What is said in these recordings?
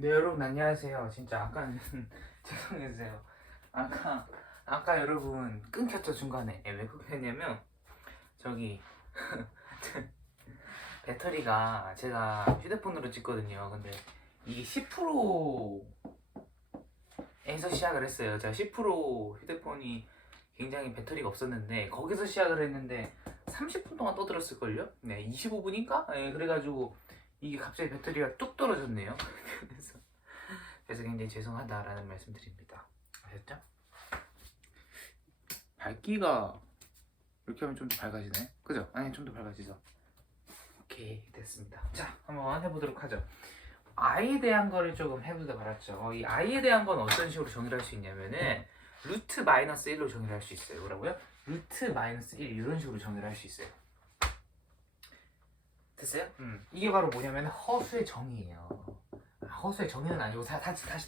네, 여러분 안녕하세요. 진짜 아까는 죄송해주세요. 아까 여러분 끊겼죠, 중간에. 왜 끊겼냐면 저기 배터리가 제가 휴대폰으로 찍거든요. 근데 이게 10%에서 시작을 했어요. 제가 10% 휴대폰이 굉장히 배터리가 없었는데 거기서 시작을 했는데 30분 동안 떠들었을걸요? 네, 25분인가? 네, 그래가지고 이게 갑자기 배터리가 뚝 떨어졌네요. 그래서 굉장히 죄송하다라는 말씀드립니다. 아셨죠? 밝기가 이렇게 하면 좀 더 밝아지네. 그죠? 아니, 좀 더 밝아지죠. 오케이, 됐습니다. 자, 한번 해보도록 하죠. i에 대한 거를 조금 해보다 말았죠. 이 i에 대한 건 어떤 식으로 정의를 할 수 있냐면은 루트 마이너스 1로 정의를 할 수 있어요. 뭐라고요? 루트 마이너스 1 이런 식으로 정의를 할 수 있어요. 됐어요? 이게 바로 뭐냐면 허수의 정의예요. 허수의 정의는 아니고 다시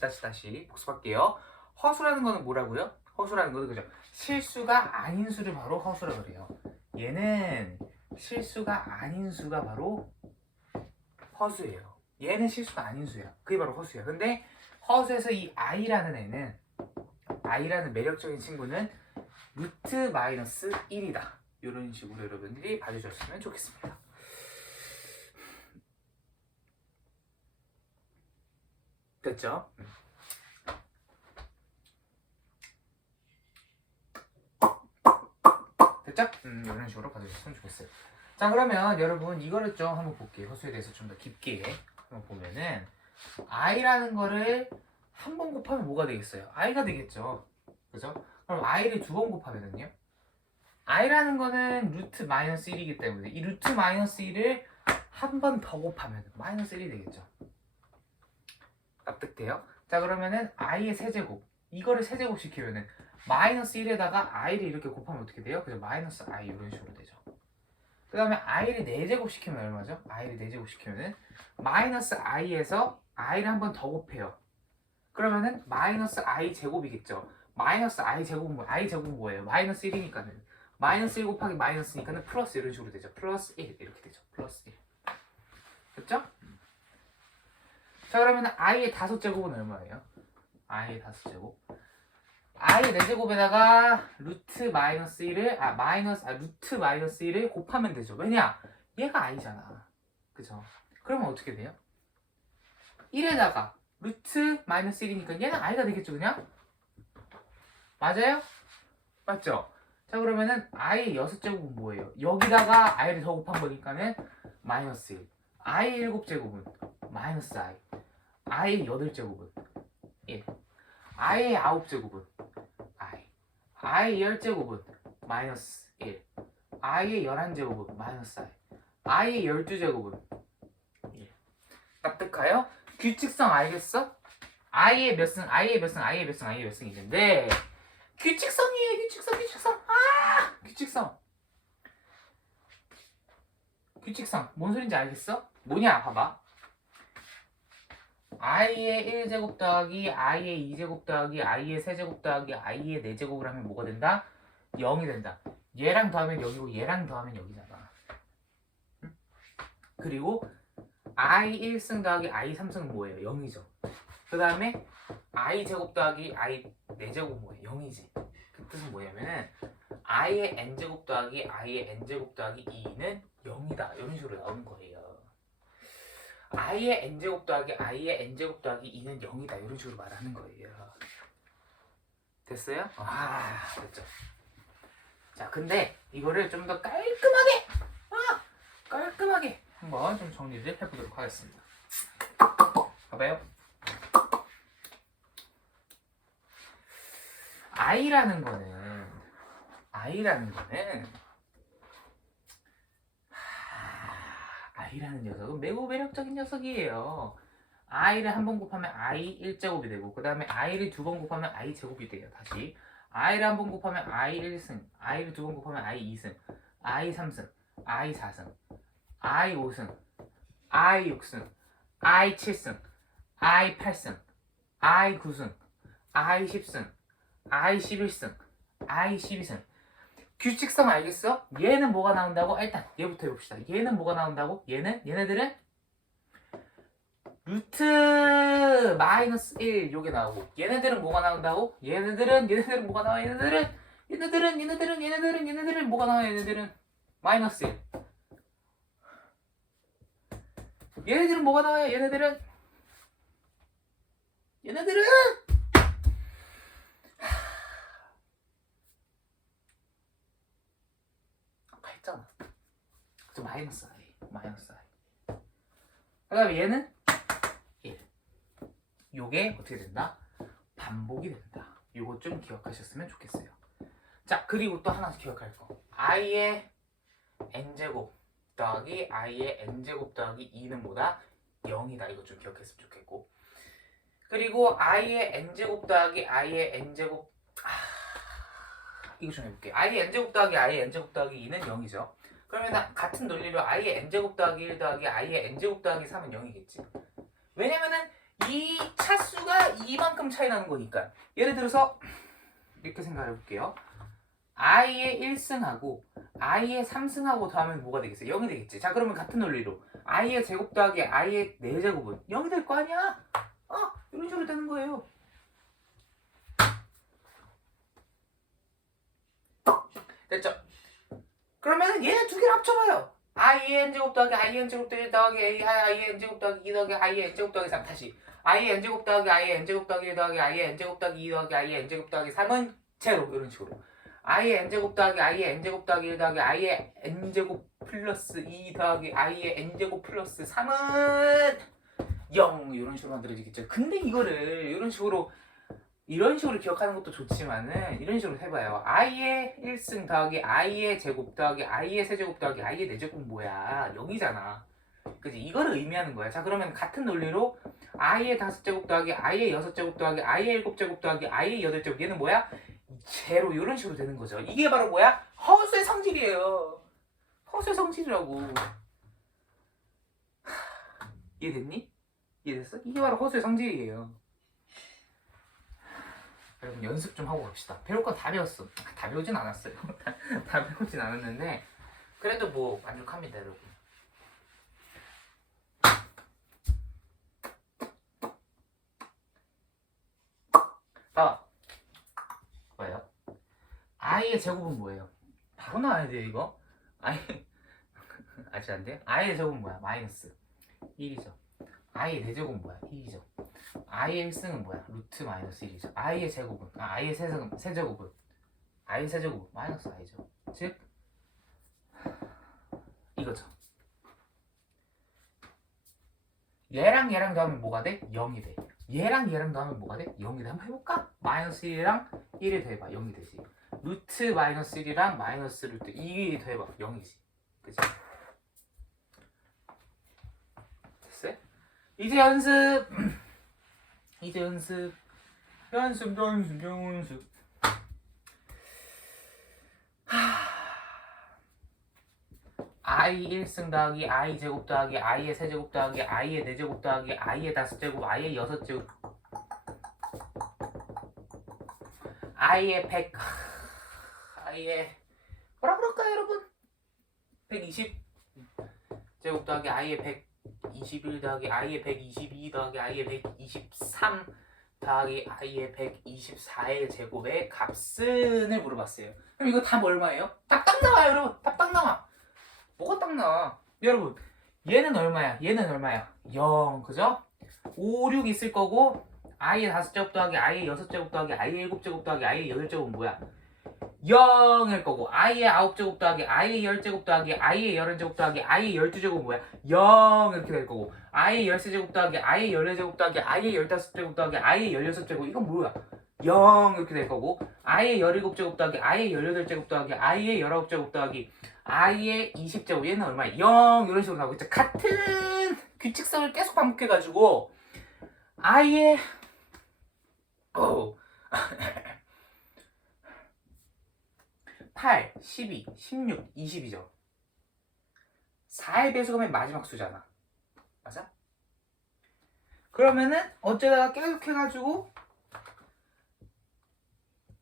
복습할게요. 허수라는 거는 뭐라고요? 허수라는 거는 그죠? 실수가 아닌 수를 바로 허수라 그래요. 얘는 실수가 아닌 수가 바로 허수예요. 얘는 실수가 아닌 수야. 그게 바로 허수야. 근데 허수에서 이 i라는 매력적인 친구는 루트 마이너스 1이다. 이런 식으로 여러분들이 봐주셨으면 좋겠습니다. 됐죠? 됐죠? 이런 식으로 봐주셨으면 좋겠어요. 자, 그러면 여러분 이거를 좀 한번 볼게요. 허수에 대해서 좀 더 깊게 한번 보면은 i라는 거를 한 번 곱하면 뭐가 되겠어요? i가 되겠죠. 그죠? 그럼 i를 두 번 곱하면은요? i라는 거는 루트 마이너스 1이기 때문에 이 루트 마이너스 1을 한 번 더 곱하면 마이너스 1이 되겠죠. 납득돼요? 자, 그러면은 i의 세제곱 이거를 세제곱 시키면은 마이너스 1에다가 i를 이렇게 곱하면 어떻게 돼요? 그죠? 마이너스 i 이런 식으로 되죠. 그 다음에 i를 4제곱 시키면 얼마죠? i를 4제곱 시키면은 마이너스 i에서 i를 한 번 더 곱해요. 그러면은 마이너스 i 제곱이겠죠. 마이너스 i 제곱은 i 제곱은 뭐예요? 마이너스 1이니까는 마이너스 1 곱하기 마이너스니까는 플러스 이런 식으로 되죠. 플러스 1 이렇게 되죠. 플러스 1. 됐죠? 자, 그러면 i의 5제곱은 얼마예요? i의 5제곱 i의 4제곱에다가 루트 마이너스 1을 루트 마이너스 1을 곱하면 되죠. 왜냐? 얘가 i잖아. 그죠? 그러면 어떻게 돼요? 1에다가 루트 마이너스 1이니까 얘는 i가 되겠죠, 그냥? 맞아요? 맞죠? 자, 그러면은 i의 6제곱은 뭐예요? 여기다가 i를 더 곱한 거니까는 마이너스 1. i의 7제곱은 마이너스 i. i의 8제곱은 1. i의 9제곱은 i의 10제곱은 마이너스 1. i의 11제곱은 마이너스 i의 12제곱은 1. 납득하여? 규칙성 알겠어? i의 몇 승, i의 몇 승, i의 몇 승, i의 몇 승이 있는데 규칙성이에요. 규칙성 뭔 소린지 알겠어? 뭐냐 봐봐. i의 1제곱 더하기 i의 2제곱 더하기 i의 3제곱 더하기 i의 4제곱을 하면 뭐가 된다? 0이 된다. 얘랑 더하면 0이고 얘랑 더하면 0이잖아. 응? 그리고 i 1승 더하기 i 3승은 뭐예요? 0이죠. 그 다음에 i 제곱 더하기 i 4제곱 뭐예요? 0이지. 그 뜻은 뭐냐면은 i의 n제곱 더하기 i의 n제곱 더하기 2는 0이다. 이런 식으로 나오는 거예요. i의 n제곱 더하기 i의 n제곱 더하기 2는 0이다. 이런 식으로 말하는 거예요. 됐어요? 됐죠. 자, 근데 이거를 좀 더 깔끔하게 한번 좀 정리를 해보도록 하겠습니다. 봐봐요. i라는 거는 i라는 녀석은 매우 매력적인 녀석이에요. i를 한 번 곱하면 i 1제곱이 되고 그 다음에 i를 두 번 곱하면 i 제곱이 돼요. 다시 i를 한 번 곱하면 i 1승, i를 두 번 곱하면 i 2승, i 3승, i 4승, i 5승, i 6승, i 7승, i 8승, i 9승, i 10승, i 11승, i 12승. 규칙성 알겠어? 얘는 뭐가 나온다고? 일단 얘부터 해봅시다. 얘는 뭐가 나온다고? 얘네들은 루트 마이너스 1 요게 나오고 얘네들은 뭐가 나온다고? 얘네들은 뭐가 나와? 얘네들은 뭐가 나와? 얘네들은 마이너스 1. 얘네들은 뭐가 나와요? 얘네들은 아까 했잖아. 그래서 마이너스 i. 그 다음에 얘는 1. 요게 어떻게 된다? 반복이 된다. 요거 좀 기억하셨으면 좋겠어요. 자, 그리고 또 하나 기억할 거. i의 n제곱 더하기 i의 n제곱 더하기 2는 뭐다? 0이다. 이거 좀 기억했으면 좋겠고. 그리고 i의 n제곱 더하기 i의 n제곱 이거 좀 해볼게요. i의 n제곱 더하기 i의 n제곱 더하기 2는 0이죠. 그러면 같은 논리로 i의 n제곱 더하기 1 더하기 i의 n제곱 더하기 3은 0이겠지. 왜냐면은 이 차수가 이만큼 차이 나는 거니까. 예를 들어서 이렇게 생각해 볼게요. i의 1승하고 i의 3승하고 더하면 뭐가 되겠어요? 0이 되겠지. 자, 그러면 같은 논리로 i의 제곱 더하기 i의 4제곱은 0이 될 거 아니야? 이런 식으로 되는 거예요. 됐죠? 그러면 얘네 두 개를 합쳐봐요. i의 n제곱 더하기 i의 n제곱 더하기 1 더하기 i의 n제곱 더하기 2 더하기 i의 n제곱 더하기 3 다시 i의 n제곱 더하기 i의 n제곱 더하기 1 더하기 i의 n제곱 더하기 2 더하기 i의 n제곱 더하기 3은 제로. 이런 식으로 i의 n제곱 더하기 i의 n제곱 더하기 1 더하기 i의 n제곱 플러스 2 더하기 i의 n제곱 플러스 3은 0 이런 식으로 만들어지겠죠. 근데 이거를 이런 식으로 기억하는 것도 좋지만은 이런 식으로 해봐요. i의 1승 더하기 i의 제곱 더하기 i의 세제곱 더하기 i의 4제곱 뭐야? 0이잖아. 그치? 이거를 의미하는 거야. 자, 그러면 같은 논리로 i의 5제곱 더하기 i의 6제곱 더하기 i의 7제곱 더하기 i의 8제곱 얘는 뭐야? 제로. 이런 식으로 되는 거죠. 이게 바로 뭐야? 허수의 성질이에요. 허수의 성질이라고. 이해됐니? 이해됐어? 이게 바로 허수의 성질이에요. 여러분 연습 좀 하고 갑시다. 배울 건 다 배웠어. 다 배우진 않았어요. 다 배우진 않았는데 그래도 뭐 만족합니다, 여러분. 봐봐. 뭐예요? i의 제곱은 뭐예요? 바로 나와야 돼요, 이거. i 아직 안 돼? i의 제곱은 뭐야? 마이너스 1이죠. i의 4제곱은 뭐야? 2이죠. i의 1승은 뭐야? 루트 마이너스 1이죠. i의 제곱은 i의 세제곱은 i의 세제곱은 마이너스 i죠. 즉 이거죠. 얘랑 얘랑 더하면 뭐가 돼? 0이 돼. 얘랑 얘랑 더하면 뭐가 돼? 0이 돼. 한번 해볼까? 마이너스 1이랑 1을 더해봐. 0이 되지. 루트 마이너스 1이랑 마이너스 루트 2 더해봐. 0이지. 그치? 됐어요? 이제 연습. 이제 연습. i 1승 더하기 i 제곱 더하기 i의 세제곱 더하기 i의 4제곱 더하기 i의 5제곱 i의 6제곱 i의 100 i의 뭐라 그럴까요, 여러분? 120 제곱 더하기 i의 121 더하기 i의 122 더하기 i의 123 더하기 i의 124의 제곱의 값을 물어봤어요. 그럼 이거 답 얼마예요? 답 나와요, 여러분. 답 나와. 뭐가 딱 나와? 여러분, 얘는 얼마야? 얘는 얼마야? 0, 그죠? 5, 6 있을 거고 i의 5제곱 더하기 i의 6제곱 더하기 i의 7제곱 더하기 i의 8제곱은 뭐야? 0일 거고 i의 9제곱 더하기 i의 10제곱 더하기 i의 11제곱 더하기 i의 12제곱은 뭐야? 0 이렇게 될 거고 i의 13제곱 더하기 i의 14제곱 더하기 i의 15제곱 더하기 i의 16제곱 이건 뭐야? 0 이렇게 될 거고 i의 17제곱 더하기 i의 18제곱 더하기 i의 19제곱 더하기 i의 20제곱 얘는 얼마야? 0 이런 식으로 나오고 있죠. 같은 규칙성을 계속 반복해가지고 i의 8, 12, 16, 20이죠. 4의 배수가 맨 마지막 수잖아. 맞아? 그러면은 어쩌다가 계속 해가지고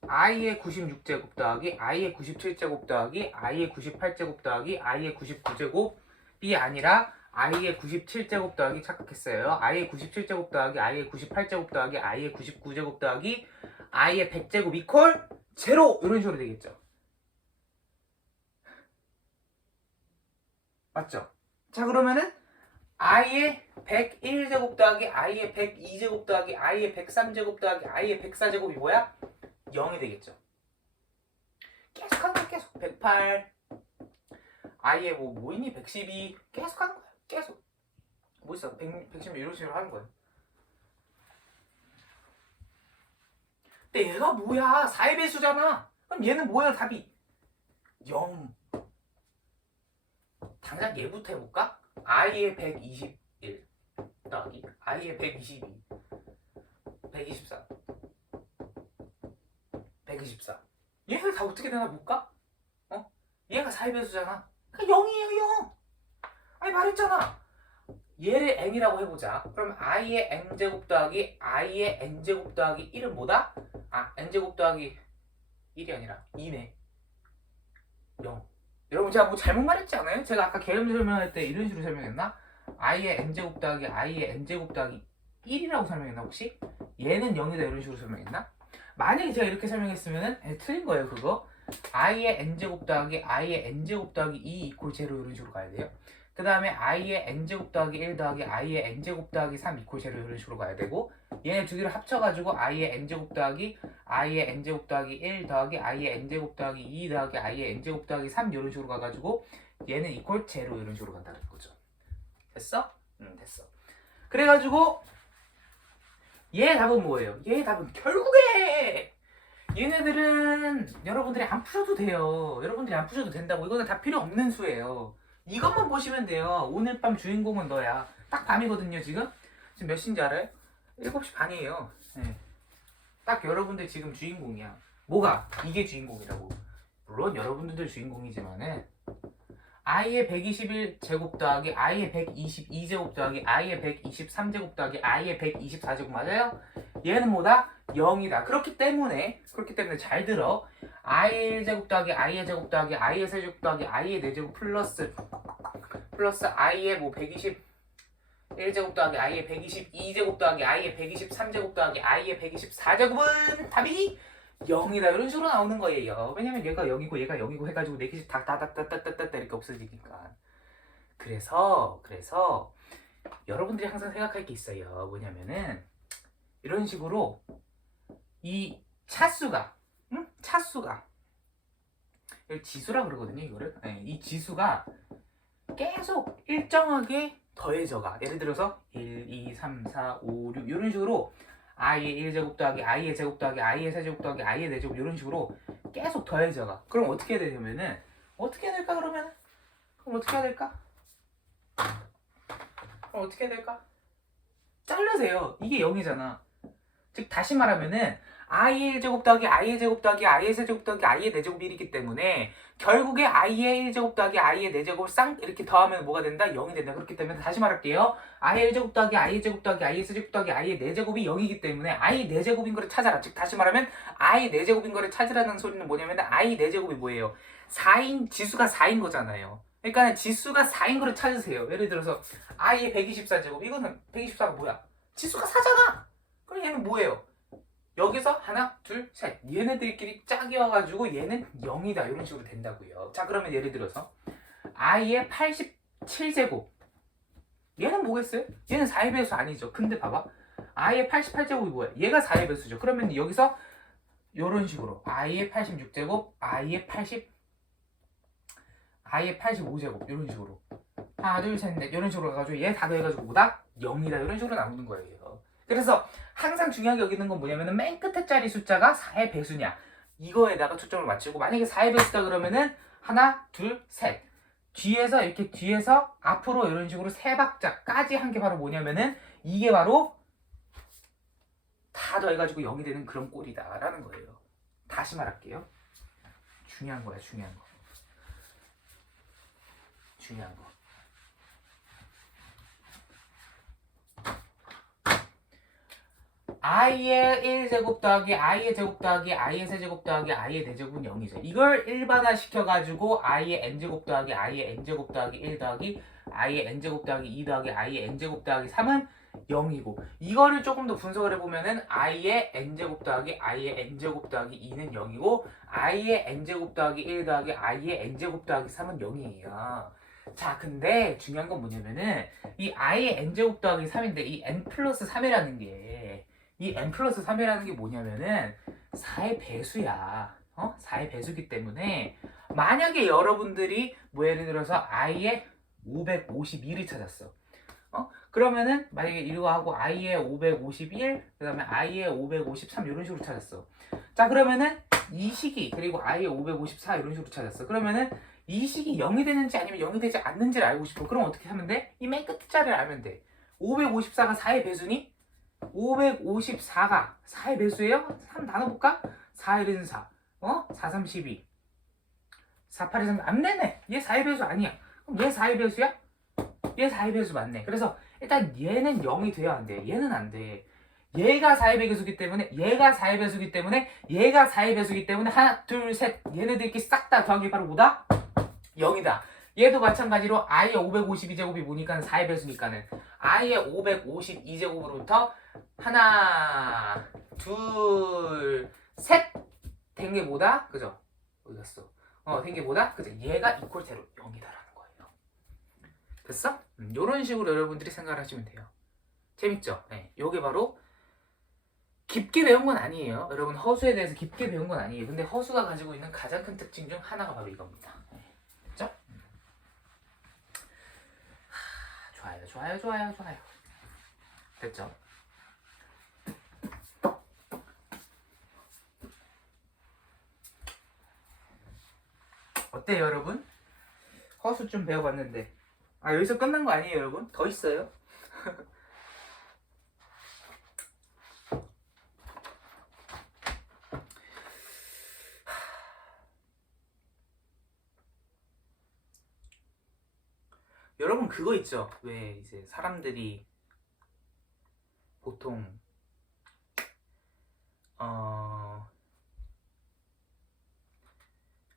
i의 96제곱 더하기 i의 97제곱 더하기 i의 98제곱 더하기 i의 99제곱이 아니라 i의 97제곱 더하기 착각했어요. i의 97제곱 더하기 i의 98제곱 더하기 i의 99제곱 더하기 i의 100제곱 이퀄 제로 이런 식으로 되겠죠. 맞죠? 자 그러면은 i의 101제곱 더하기 i의 102제곱 더하기 i의 103제곱 더하기 i의 104제곱이 뭐야? 0이 되겠죠. 계속 하는 거야. 계속 108 i의 뭐 있니? 112 계속 하는 거야. 계속 뭐 있어? 110 이런 식으로 하는 거야. 근데 얘가 뭐야? 4의 배수잖아. 그럼 얘는 뭐야? 답이 0. 당장 얘부터 해볼까? i의 121 더하기 i의 122 124 124 얘가 다 어떻게 되나 볼까? 어? 얘가 4의 배수잖아. 그러니까 0이에요 0. 아니 말했잖아. 얘를 n이라고 해보자. 그럼 i의 n제곱 더하기 i의 n제곱 더하기 1은 뭐다? 아 n제곱 더하기 1이 아니라 2네. 0. 여러분 제가 뭐 잘못 말했지 않아요? 제가 아까 개념 설명할 때 이런 식으로 설명했나? i의 n제곱 더하기 i의 n제곱 더하기 1이라고 설명했나 혹시? 얘는 0이다 이런 식으로 설명했나? 만약에 제가 이렇게 설명했으면 틀린 거예요 그거. i의 n제곱 더하기 i의 n제곱 더하기 2 이퀄 제로 이런 식으로 가야 돼요. 그 다음에 i의 n제곱 더하기 1 더하기 i의 n제곱 더하기 3 이퀄 제로 이런 식으로 가야 되고, 얘네 두 개를 합쳐가지고 i의 n제곱 더하기 i의 n제곱 더하기 1 더하기 i의 n제곱 더하기 2 더하기 i의 n제곱 더하기 3 이런 식으로 가가지고 얘는 이퀄 제로 이런 식으로 간다는 거죠. 됐어? 응 됐어. 그래가지고 얘 답은 뭐예요? 얘 답은 결국에 얘네들은 여러분들이 안 푸셔도 돼요. 여러분들이 안 푸셔도 된다고. 이거는 다 필요 없는 수예요. 이것만 보시면 돼요. 오늘 밤 주인공은 너야. 딱 밤이거든요 지금. 지금 몇 시인지 알아요? 7시 반이에요. 네. 딱 여러분들 지금 주인공이야. 뭐가? 이게 주인공이라고. 물론 여러분들도 주인공이지만은 i의 121제곱 더하기 i의 122제곱 더하기 i의 123제곱 더하기 i의 124제곱 맞아요? 얘는 뭐다? 0이다. 그렇기 때문에 잘 들어. i의 1제곱 더하기 i의 제곱 더하기 i의 세제곱 더하기 i의 4제곱 플러스 i의 뭐 121제곱 더하기 i의 122제곱 더하기 i의 123제곱 더하기 i의 124제곱은 답이 0이다 이런 식으로 나오는 거예요. 왜냐면 얘가 0이고 얘가 0이고 해가지고 4개씩 다다다다다다다 이렇게 없어지니까. 그래서 여러분들이 항상 생각할 게 있어요. 뭐냐면은 이런 식으로 이 차수가 차수가 이걸 지수라 그러거든요. 이거를 네, 이 지수가 계속 일정하게 더해져가. 예를 들어서 1, 2, 3, 4, 5, 6 이런 식으로 i의 1제곱 더하기 i의 제곱 더하기 i의 세제곱 더하기 i의 4제곱 이런 식으로 계속 더해져가. 그럼 어떻게 되냐면은 어떻게 해야 될까 그러면은? 그럼 어떻게 해야 될까? 그럼 어떻게 해야 될까? 자르세요. 이게 0이잖아. 즉 다시 말하면은 i의 1제곱 더하기 i의 제곱 더하기 i의 세제곱 더하기 i의 4제곱 1이기 때문에 결국에 i의 1제곱 더하기 i의 4제곱을 쌍 이렇게 더하면 뭐가 된다? 0이 된다. 그렇기 때문에 다시 말할게요. i의 1제곱 더하기 i의 제곱 더하기 i의 세제곱 더하기 i의 4제곱이 0이기 때문에 i 4제곱인 거를 찾아라. 즉 다시 말하면 i 4제곱인 거를 찾으라는 소리는 뭐냐면 i 4제곱이 뭐예요? 4인 지수가 4인 거잖아요. 그러니까 지수가 4인 거를 찾으세요. 예를 들어서 i의 124제곱 이거는 124가 뭐야? 지수가 4잖아. 그럼 얘는 뭐예요? 여기서 하나, 둘, 셋 얘네들끼리 짝이 와가지고 얘는 0이다 이런 식으로 된다고요. 자 그러면 예를 들어서 i의 87제곱 얘는 뭐겠어요? 얘는 4의 배수 아니죠. 근데 봐봐 i의 88제곱이 뭐야? 얘가 4의 배수죠. 그러면 여기서 이런 식으로 i의 86제곱 i의 85제곱 이런 식으로 하나, 둘, 셋, 넷 이런 식으로 해가지고 얘 다 더해가지고 뭐다? 0이다 이런 식으로 나오는 거예요. 그래서 항상 중요하게 여기는 건 뭐냐면은 맨 끝에 짜리 숫자가 4의 배수냐 이거에다가 초점을 맞추고, 만약에 4의 배수다 그러면은 하나, 둘, 셋 뒤에서 이렇게 뒤에서 앞으로 이런 식으로 세 박자까지 한 게 바로 뭐냐면은 이게 바로 다 더해가지고 0이 되는 그런 꼴이다 라는 거예요. 다시 말할게요. 중요한 거야. 중요한 거. i의 1제곱 더하기 i의 제곱 더하기 i의 세제곱 더하기 i의 4제곱은 0이죠. 이걸 일반화 시켜가지고 i의 n제곱 더하기 i의 n제곱 더하기 1 더하기 i의 n제곱 더하기 2 더하기 i의 n제곱 더하기 3은 0이고, 이거를 조금 더 분석을 해보면은 i의 n제곱 더하기 i의 n제곱 더하기 2는 0이고 i의 n제곱 더하기 1 더하기 i의 n제곱 더하기 3은 0이에요. 자, 근데 중요한 건 뭐냐면은 이 i의 n제곱 더하기 3인데 이 n 플러스 3이라는 게, 이 n 플러스 3이라는 게 뭐냐면은 4의 배수야. 4의 배수기 때문에 만약에 여러분들이 뭐 예를 들어서 i의 552를 찾았어. 그러면은 만약에 이거 하고 i의 551, 그 다음에 i의 553 이런 식으로 찾았어. 자, 그러면은 이 식이, 그리고 i의 554 이런 식으로 찾았어. 그러면은 이 식이 0이 되는지 아니면 0이 되지 않는지를 알고 싶어. 그럼 어떻게 하면 돼? 이 맨 끝자리를 알면 돼. 554가 4의 배수니? 554가 4의 배수예요? 3 나눠볼까? 4, 1은 4, 4, 3, 12, 4, 8, 2, 3, 안 되네. 얘 4의 배수 아니야. 그럼 얘 4의 배수야? 얘 4의 배수 맞네. 그래서 일단 얘는 0이 돼야 안 돼. 얘는 안 돼. 얘가 4의 배수기 때문에, 얘가 4의 배수기 때문에, 얘가 4의 배수기 때문에 하나, 둘, 셋, 얘네들끼리 싹 다 더한 게 바로 뭐다? 0이다. 얘도 마찬가지로 i의 552제곱이 뭐니까 4의 배수니까는 i의 552제곱으로부터 하나, 둘, 셋 된 게 뭐다? 그죠? 어디 갔어? 된 게 뭐다? 그죠? 얘가 이퀄 제로 0이다라는 거예요. 됐어? 요런 식으로 여러분들이 생각을 하시면 돼요. 재밌죠? 네. 요게 바로 깊게 배운 건 아니에요. 여러분 허수에 대해서 깊게 배운 건 아니에요. 근데 허수가 가지고 있는 가장 큰 특징 중 하나가 바로 이겁니다. 됐죠? 좋아요, 좋아요, 좋아요, 좋아요. 됐죠? 어때요, 여러분? 허수 좀 배워봤는데. 여기서 끝난 거 아니에요, 여러분? 더 있어요. 여러분 그거 있죠? 왜 이제 사람들이 보통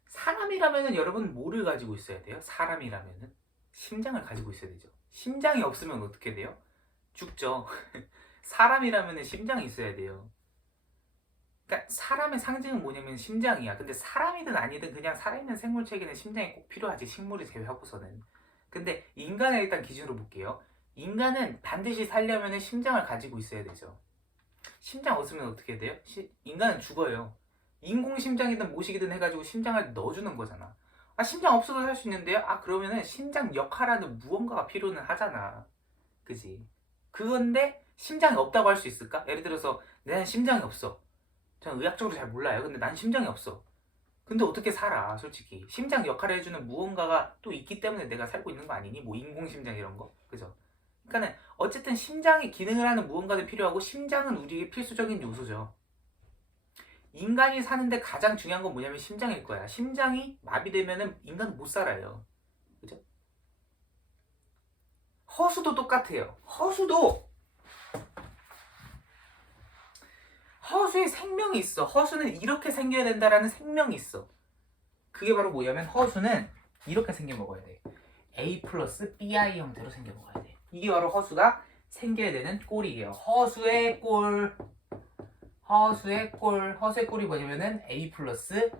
사람이라면은 여러분 뭐를 가지고 있어야 돼요? 사람이라면은 심장을 가지고 있어야 되죠. 심장이 없으면 어떻게 돼요? 죽죠. 사람이라면은 심장이 있어야 돼요. 그러니까 사람의 상징은 뭐냐면 심장이야. 근데 사람이든 아니든 그냥 살아있는 생물체에게는 심장이 꼭 필요하지, 식물을 제외하고서는. 근데 인간을 일단 기준으로 볼게요. 인간은 반드시 살려면 심장을 가지고 있어야 되죠. 심장 없으면 어떻게 돼요? 인간은 죽어요. 인공심장이든 뭐시기든 해가지고 심장을 넣어주는 거잖아. 심장 없어도 살 수 있는데요? 그러면은 심장 역할하는 무언가가 필요는 하잖아. 그지? 그건데 심장이 없다고 할 수 있을까? 예를 들어서 내 심장이 없어. 저는 의학적으로 잘 몰라요. 근데 난 심장이 없어. 근데 어떻게 살아, 솔직히. 심장 역할을 해주는 무언가가 또 있기 때문에 내가 살고 있는 거 아니니? 뭐 인공심장 이런 거. 그죠? 그러니까는 어쨌든 심장이 기능을 하는 무언가도 필요하고 심장은 우리에게 필수적인 요소죠. 인간이 사는데 가장 중요한 건 뭐냐면 심장일 거야. 심장이 마비되면은 인간은 못 살아요. 그죠? 허수도 똑같아요. 허수에 생명이 있어. 허수는 이렇게 생겨야 된다라는 생명이 있어. 그게 바로 뭐냐면 허수는 이렇게 생겨 먹어야 돼. A 플러스 BI 형태로 생겨 먹어야 돼. 이게 바로 허수가 생겨야 되는 꼴이에요. 허수의 꼴이 뭐냐면은 A 플러스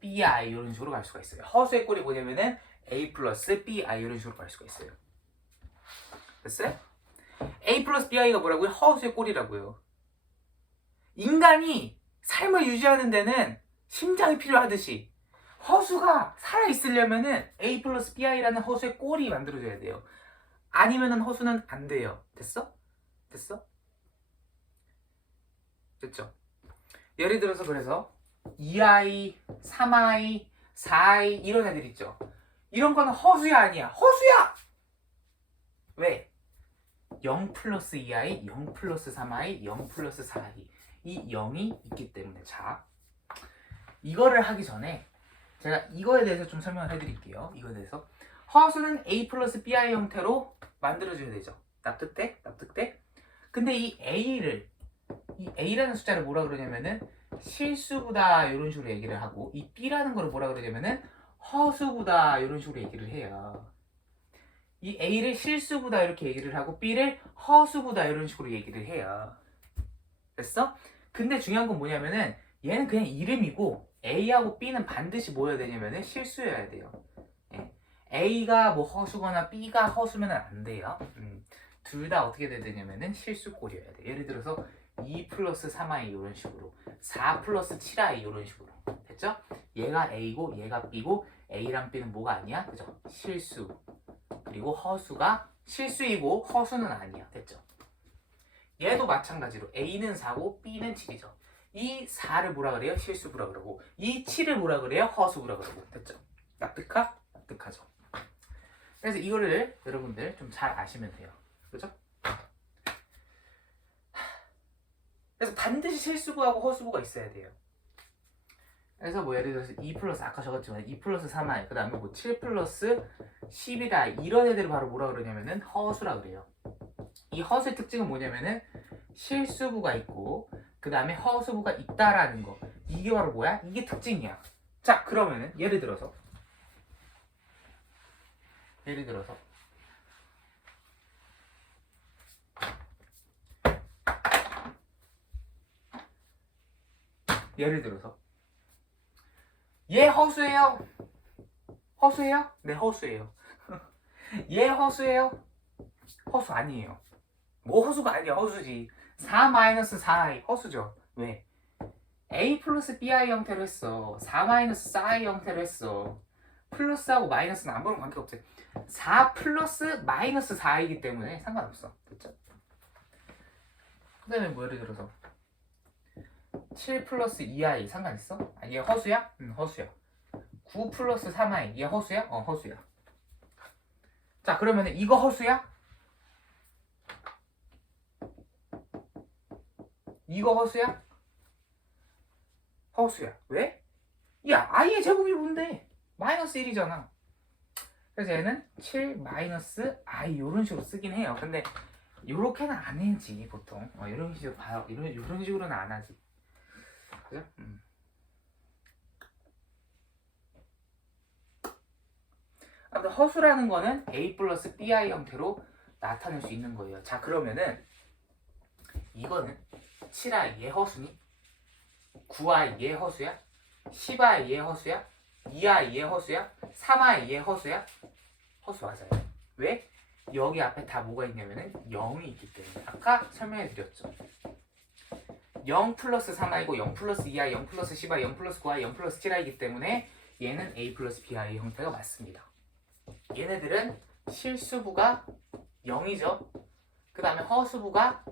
BI 이런 식으로 갈 수가 있어요. 허수의 꼴이 뭐냐면은 A 플러스 BI 이런 식으로 갈 수가 있어요. 됐어요? A 플러스 BI가 뭐라고요? 허수의 꼴이라고요. 인간이 삶을 유지하는 데는 심장이 필요하듯이 허수가 살아있으려면은 A 플러스 BI라는 허수의 꼴이 만들어져야 돼요. 아니면은 허수는 안 돼요. 됐어? 됐죠? 예를 들어서 그래서 2i, 3i, 4i 이런 애들 있죠? 이런 거는 허수야 아니야? 허수야! 왜? 0 플러스 2i, 0 플러스 3i, 0 플러스 4i 이 0이 있기 때문에. 자, 이거를 하기 전에 제가 이거에 대해서 좀 설명을 해드릴게요. 이거에 대해서 허수는 A 플러스 BI 형태로 만들어줘야 되죠. 납득돼? 근데 이 A라는 숫자를 뭐라 그러냐면은 실수부다 이런 식으로 얘기를 하고 이 B라는 거를 뭐라 그러냐면은 허수부다 이런 식으로 얘기를 해요. 이 A를 실수부다 이렇게 얘기를 하고 B를 허수부다 이런 식으로 얘기를 해요. 됐어? 근데 중요한 건 뭐냐면은 얘는 그냥 이름이고 A하고 B는 반드시 뭐여야 되냐면은 실수여야 돼요. 예. A가 뭐 허수거나 B가 허수면 안 돼요. 둘 다 어떻게 돼야 되냐면은 실수꼴이어야 돼. 예를 들어서 2 플러스 3i 이런 식으로 4 플러스 7i 이런 식으로 됐죠? 얘가 A고 얘가 B고 A랑 B는 뭐가 아니야? 그죠? 실수. 그리고 허수가 실수이고 허수는 아니야. 됐죠? 얘도 마찬가지로 A는 4고 B는 7이죠. 이 4를 뭐라 그래요? 실수부라 그러고 이 7을 뭐라 그래요? 허수부라 그러고 됐죠? 납득하? 납득하죠. 그래서 이거를 여러분들 좀 잘 아시면 돼요. 그죠? 그래서 반드시 실수부하고 허수부가 있어야 돼요. 그래서 뭐 예를 들어서 2 플러스 아까 적었지만 2 플러스 3i 그 다음에 뭐 7 플러스 11i 이런 애들을 바로 뭐라 그러냐면은 허수라 그래요. 이 허수의 특징은 뭐냐면은 실수부가 있고 그 다음에 허수부가 있다라는 거. 이게 바로 뭐야? 이게 특징이야. 자 그러면은 예를 들어서 얘 허수예요? 허수예요? 네 허수예요. 얘 허수예요? 허수 아니에요. 뭐 허수가 아니야 허수지. 4-4i 허수죠. 왜? a 플러스 bi 형태로 했어. 4-4i 형태로 했어. 플러스하고 마이너스는 아무런 관계가 없지. 4 플러스 마이너스 4이기 때문에 상관없어. 됐죠? 그 다음에 뭐 예를 들어서 7 플러스 2i 상관 있어? 아, 얘 허수야? 응 허수야. 9 플러스 3i 얘 허수야? 허수야. 자 그러면 이거 허수야? 이거 허수야? 허수야. 왜? 야 i의 제곱이 뭔데? 마이너스 1이잖아. 그래서 얘는 7 마이너스 i 이런 식으로 쓰긴 해요. 근데 요렇게는 안 해지 보통. 이런 식으로 봐요. 이런 식으로는 안 하지. 그죠? 아무튼 허수라는 거는 a 플러스 bi 형태로 나타낼 수 있는 거예요. 자 그러면은 이거는 7i 얘 허수니? 9i 얘 허수야? 10i 얘 허수야? 2i 얘 허수야? 3i 얘 허수야? 허수 맞아요. 왜? 여기 앞에 다 뭐가 있냐면은 0이 있기 때문에 아까 설명해 드렸죠. 0 플러스 3i고 0 플러스 2i, 0 플러스 10i, 0 플러스 9i, 0 플러스 7i이기 때문에 얘는 a 플러스 bi 형태가 맞습니다. 얘네들은 실수부가 0이죠. 그 다음에 허수부가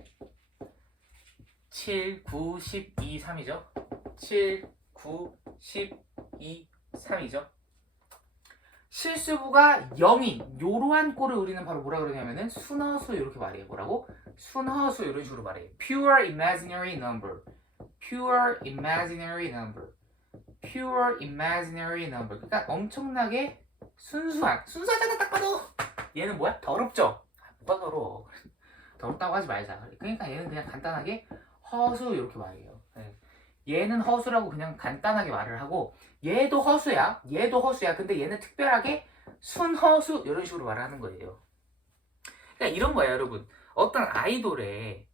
7, 9, 12, 3이죠. 7, 9, 12, 3이죠. 실수부가 0인 요러한 꼴을 우리는 바로 뭐라 그러냐면은 순허수 이렇게 말해요. 뭐라고? 순허수 이런 식으로 말해요. Pure imaginary number. Pure imaginary number. Pure imaginary number. 그러니까 엄청나게 순수하잖아 딱 봐도. 얘는 뭐야? 더럽죠? 뭐가 더러워. 더럽다고 하지 말자. 그러니까 얘는 그냥 간단하게 허수 이렇게 말해요. 얘는 허수라고 그냥 간단하게 말을 하고 얘도 허수야. 근데 얘는 특별하게 순허수 이런 식으로 말하는 거예요. 그러니까 이런 거야 여러분. 어떤 아이돌에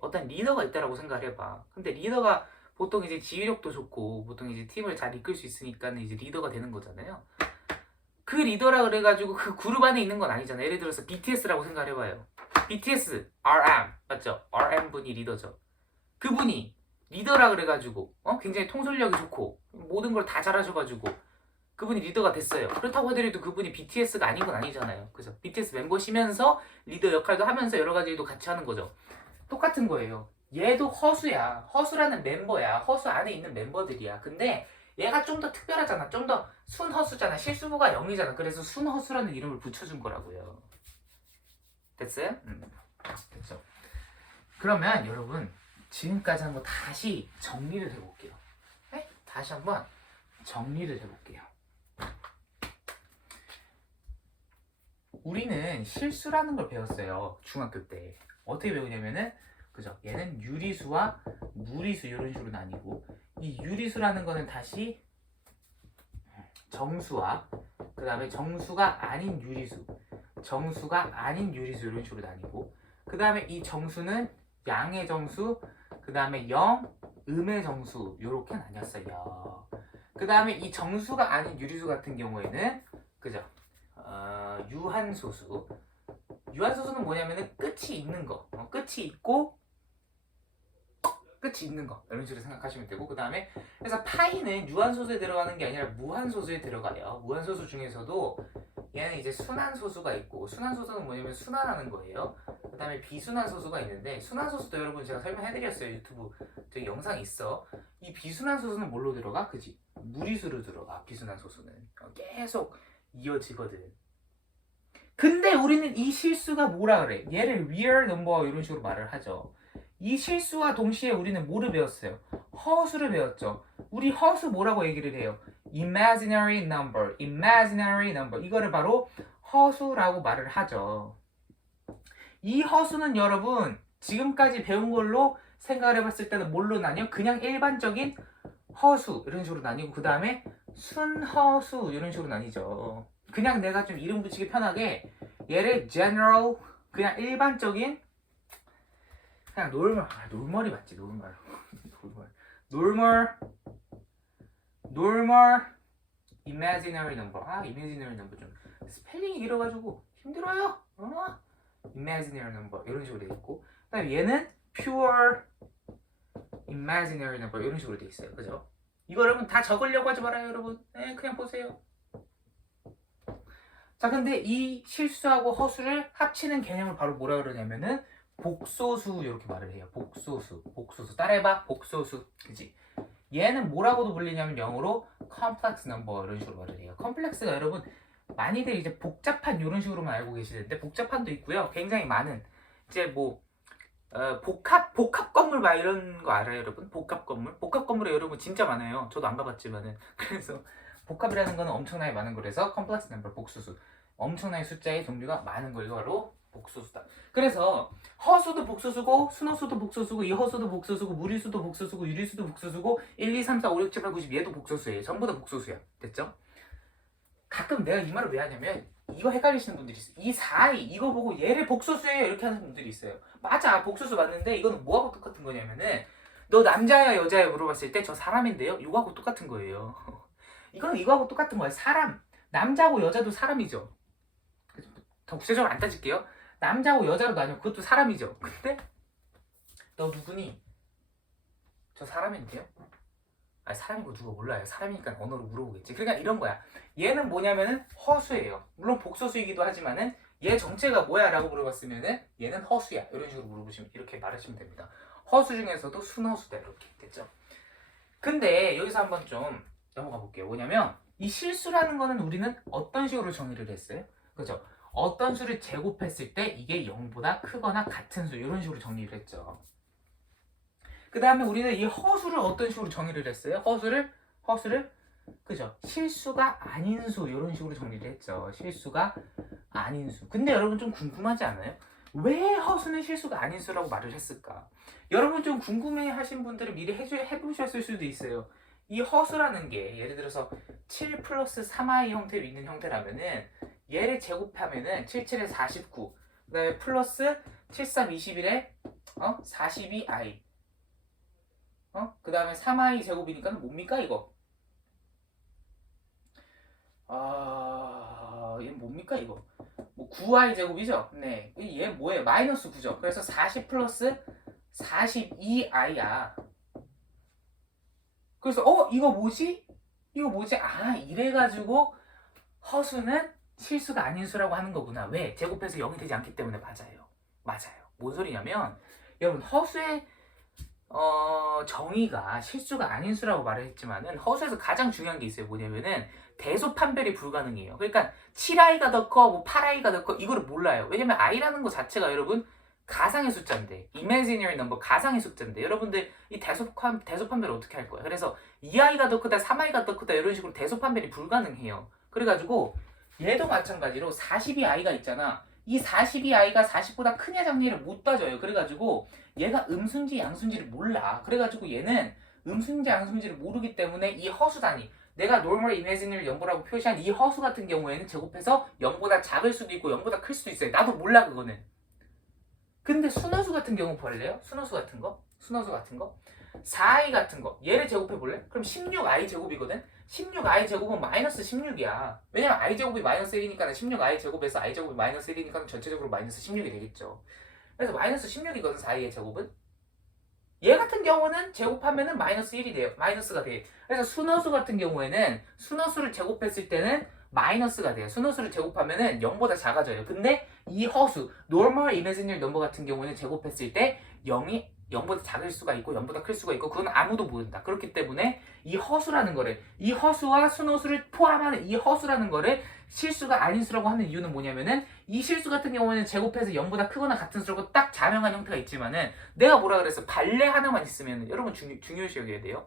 어떤 리더가 있다라고 생각을 해봐. 근데 리더가 보통 이제 지휘력도 좋고 보통 이제 팀을 잘 이끌 수 있으니까는 이제 리더가 되는 거잖아요. 그 리더라 그래가지고 그 그룹 안에 있는 건 아니잖아. 예를 들어서 BTS라고 생각을 해봐요. BTS, RM 맞죠? RM 분이 리더죠. 그분이 리더라 그래가지고 굉장히 통솔력이 좋고 모든 걸 다 잘하셔가지고 그분이 리더가 됐어요. 그렇다고 하더라도 그분이 BTS가 아닌 건 아니잖아요. 그죠? BTS 멤버시면서 리더 역할도 하면서 여러 가지 일도 같이 하는 거죠. 똑같은 거예요. 얘도 허수야. 허수라는 멤버야. 허수 안에 있는 멤버들이야. 근데 얘가 좀 더 특별하잖아. 좀 더 순허수잖아. 실수부가 0이잖아. 그래서 순허수라는 이름을 붙여준 거라고요. 됐어요? 됐죠. 그러면 여러분 지금까지 한번 다시 정리를 해볼게요. 네? 다시 한번 정리를 해볼게요. 우리는 실수라는 걸 배웠어요. 중학교 때. 어떻게 배우냐면은 그죠? 얘는 유리수와 무리수 이런 식으로 나뉘고 이 유리수라는 거는 다시 정수와 그 다음에 정수가 아닌 유리수 이런 식으로 나뉘고 그 다음에 이 정수는 양의 정수 그 다음에 음의 정수 이렇게 나뉘었어요. 그 다음에 이 정수가 아닌 유리수 같은 경우에는 그죠? 유한소수는 뭐냐면은 끝이 있는 거 끝이 있고 끝이 있는 거 이런 식으로 생각하시면 되고 그 다음에 그래서 파이는 유한소수에 들어가는 게 아니라 무한소수에 들어가요. 무한소수 중에서도 얘는 이제 순환소수가 있고 순환소수는 뭐냐면 순환하는 거예요. 그 다음에 비순환소수가 있는데 순환소수도 여러분 제가 설명해드렸어요. 유튜브 저기 영상 있어. 이 비순환소수는 뭘로 들어가? 그지? 무리수로 들어가. 비순환소수는 계속 이어지거든. 근데 우리는 이 실수가 뭐라 그래? 얘를 real number 이런 식으로 말을 하죠. 이 실수와 동시에 우리는 뭐를 배웠어요? 허수를 배웠죠. 우리 허수 뭐라고 얘기를 해요? imaginary number. 이거를 바로 허수라고 말을 하죠. 이 허수는 여러분 지금까지 배운 걸로 생각을 해봤을 때는 뭘로 나뉘어? 그냥 일반적인 허수 이런 식으로 나뉘고 그 다음에 순허수 이런 식으로 나뉘죠. 그냥 내가 좀 이름 붙이기 편하게 얘를 general 그냥 일반적인 그냥 놀멀이 맞지 놀멀 imaginary number imaginary number 좀 스펠링이 길어가지고 힘들어요. imaginary number 이런 식으로 돼 있고 그다음에 얘는 pure imaginary number 이런 식으로 돼 있어요. 그죠? 이거 여러분 다 적으려고 하지 말아요 여러분. 그냥 보세요. 자 근데 이 실수하고 허수를 합치는 개념을 바로 뭐라 그러냐면은 복소수 이렇게 말을 해요. 복소수 따라해봐. 복소수 그치? 얘는 뭐라고도 불리냐면 영어로 complex number 이런 식으로 말을 해요. 컴플렉스가 여러분 많이들 이제 복잡한 이런 식으로만 알고 계시는데 복잡한도 있고요. 굉장히 많은 이제 뭐 복합 건물 막 이런 거 알아요 여러분? 복합 건물에 여러분 진짜 많아요. 저도 안 가봤지만은 그래서 복합이라는 거는 엄청나게 많은 거라서 컴플렉스 넘버 복소수 엄청나게 숫자의 종류가 많은 거 이거로 복소수다. 그래서 허수도 복소수고 순허수도 복소수고 이허수도 복소수고 무리수도 복소수고 유리수도 복소수고 1, 2, 3, 4, 5, 6, 7, 8, 9, 10 얘도 복소수예요. 전부 다 복소수야. 됐죠? 가끔 내가 이 말을 왜 하냐면 이거 헷갈리시는 분들이 있어요. 이 4이 이거 보고 얘를 복소수예요 이렇게 하는 분들이 있어요. 맞아 복소수 맞는데 이거는 뭐하고 똑같은 거냐면은 너 남자야 여자야 물어봤을 때 저 사람인데요 이거하고 똑같은 거예요. 이거는 이거하고 똑같은 거예요. 사람 남자고 여자도 사람이죠. 더 구체적으로 안 따질게요. 남자고 여자로 나뉘어 그것도 사람이죠. 근데 너 누구니? 저 사람인데요? 사람이고 누가 몰라요. 사람이니까 언어로 물어보겠지. 그러니까 이런 거야. 얘는 뭐냐면은 허수예요. 물론 복소수이기도 하지만은 얘 정체가 뭐야? 라고 물어봤으면은 얘는 허수야. 이런 식으로 물어보시면 이렇게 말하시면 됩니다. 허수 중에서도 순허수다. 이렇게 됐죠? 근데 여기서 한번 좀 넘어가 볼게요. 뭐냐면 이 실수라는 거는 우리는 어떤 식으로 정의를 했어요? 그죠? 어떤 수를 제곱했을 때 이게 0보다 크거나 같은 수 이런 식으로 정리를 했죠. 그 다음에 우리는 이 허수를 어떤 식으로 정의를 했어요? 허수를 그죠? 실수가 아닌 수 이런 식으로 정리를 했죠. 실수가 아닌 수. 근데 여러분 좀 궁금하지 않아요? 왜 허수는 실수가 아닌 수라고 말을 했을까? 여러분 좀 궁금해하신 분들은 미리 해보셨을 수도 있어요. 이 허수라는 게 예를 들어서 7 플러스 3i 형태로 있는 형태라면은 얘를 제곱하면은 77에 49 그 다음에 플러스 73 21에 42i 그 다음에 3i 제곱이니까 뭡니까 이거? 얘 뭡니까 이거? 뭐 9i 제곱이죠? 네. 얘 뭐예요? 마이너스 9죠. 그래서 40 플러스 42i야. 그래서 이거 뭐지? 이래가지고 허수는 실수가 아닌 수라고 하는 거구나. 왜? 제곱해서 0이 되지 않기 때문에 맞아요. 뭔 소리냐면 여러분 허수의 정의가 실수가 아닌 수라고 말을 했지만은 허수에서 가장 중요한 게 있어요. 뭐냐면은 대소 판별이 불가능해요. 그러니까 7i가 더 커, 뭐 8i가 더 커 이거를 몰라요. 왜냐면 i라는 거 자체가 여러분 가상의 숫자인데 imaginary number 가상의 숫자인데 여러분들 이 대소 판별을 어떻게 할 거야? 그래서 2i가 더 크다, 3i가 더 크다 이런 식으로 대소 판별이 불가능해요. 그래가지고 얘도 마찬가지로 42i가 있잖아. 이 42i가 40보다 크냐 작냐를 못 따져요. 그래가지고 얘가 음수인지 양수인지를 몰라. 그래가지고 얘는 음수인지 양수인지를 모르기 때문에 이 허수 단위, 내가 normal imaginary number라고 표시한 이 허수 같은 경우에는 제곱해서 0보다 작을 수도 있고 0보다 클 수도 있어요. 나도 몰라 그거는. 근데 순허수 같은 경우 볼래요? 순허수 같은 거? 순허수 같은 거? 4i 같은 거 얘를 제곱해 볼래? 그럼 16i 제곱이거든? 16i 제곱은 마이너스 16이야. 왜냐면 i 제곱이 마이너스 1이니까 16i 제곱에서 i 제곱이 마이너스 1이니까 전체적으로 마이너스 16이 되겠죠. 그래서 마이너스 16이거든 4i의 제곱은. 얘 같은 경우는 제곱하면은 마이너스 1이 돼요. 마이너스가 돼. 그래서 순허수 같은 경우에는 순허수를 제곱했을 때는 마이너스가 돼요. 순허수를 제곱하면은 0보다 작아져요. 근데 이 허수, normal imaginary number 같은 경우는 제곱했을 때 0이 0보다 작을 수가 있고 0보다 클 수가 있고 그건 아무도 모른다. 그렇기 때문에 이 허수라는 거를, 이 허수와 순허수를 포함하는 이 허수라는 거를 실수가 아닌 수라고 하는 이유는 뭐냐면은 이 실수 같은 경우에는 제곱해서 0보다 크거나 같은 수라고 딱 자명한 형태가 있지만은 내가 뭐라 그랬어? 발레 하나만 있으면 여러분 중요시 여겨야 돼요.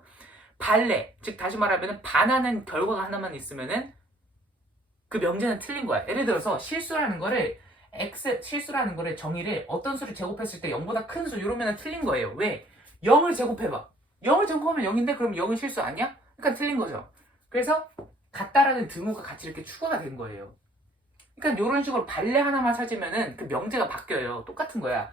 발레, 즉 다시 말하면 반하는 결과가 하나만 있으면은 그 명제는 틀린 거야. 예를 들어서 실수라는 거를 실수라는 거를 정의를 어떤 수를 제곱했을 때 0보다 큰 수 이러면 틀린 거예요. 왜? 0을 제곱해봐. 0을 제곱하면 0인데 그럼 0은 실수 아니야? 그러니까 틀린 거죠. 그래서 같다라는 등호가 같이 이렇게 추가가 된 거예요. 그러니까 이런 식으로 발레 하나만 찾으면은 그 명제가 바뀌어요. 똑같은 거야.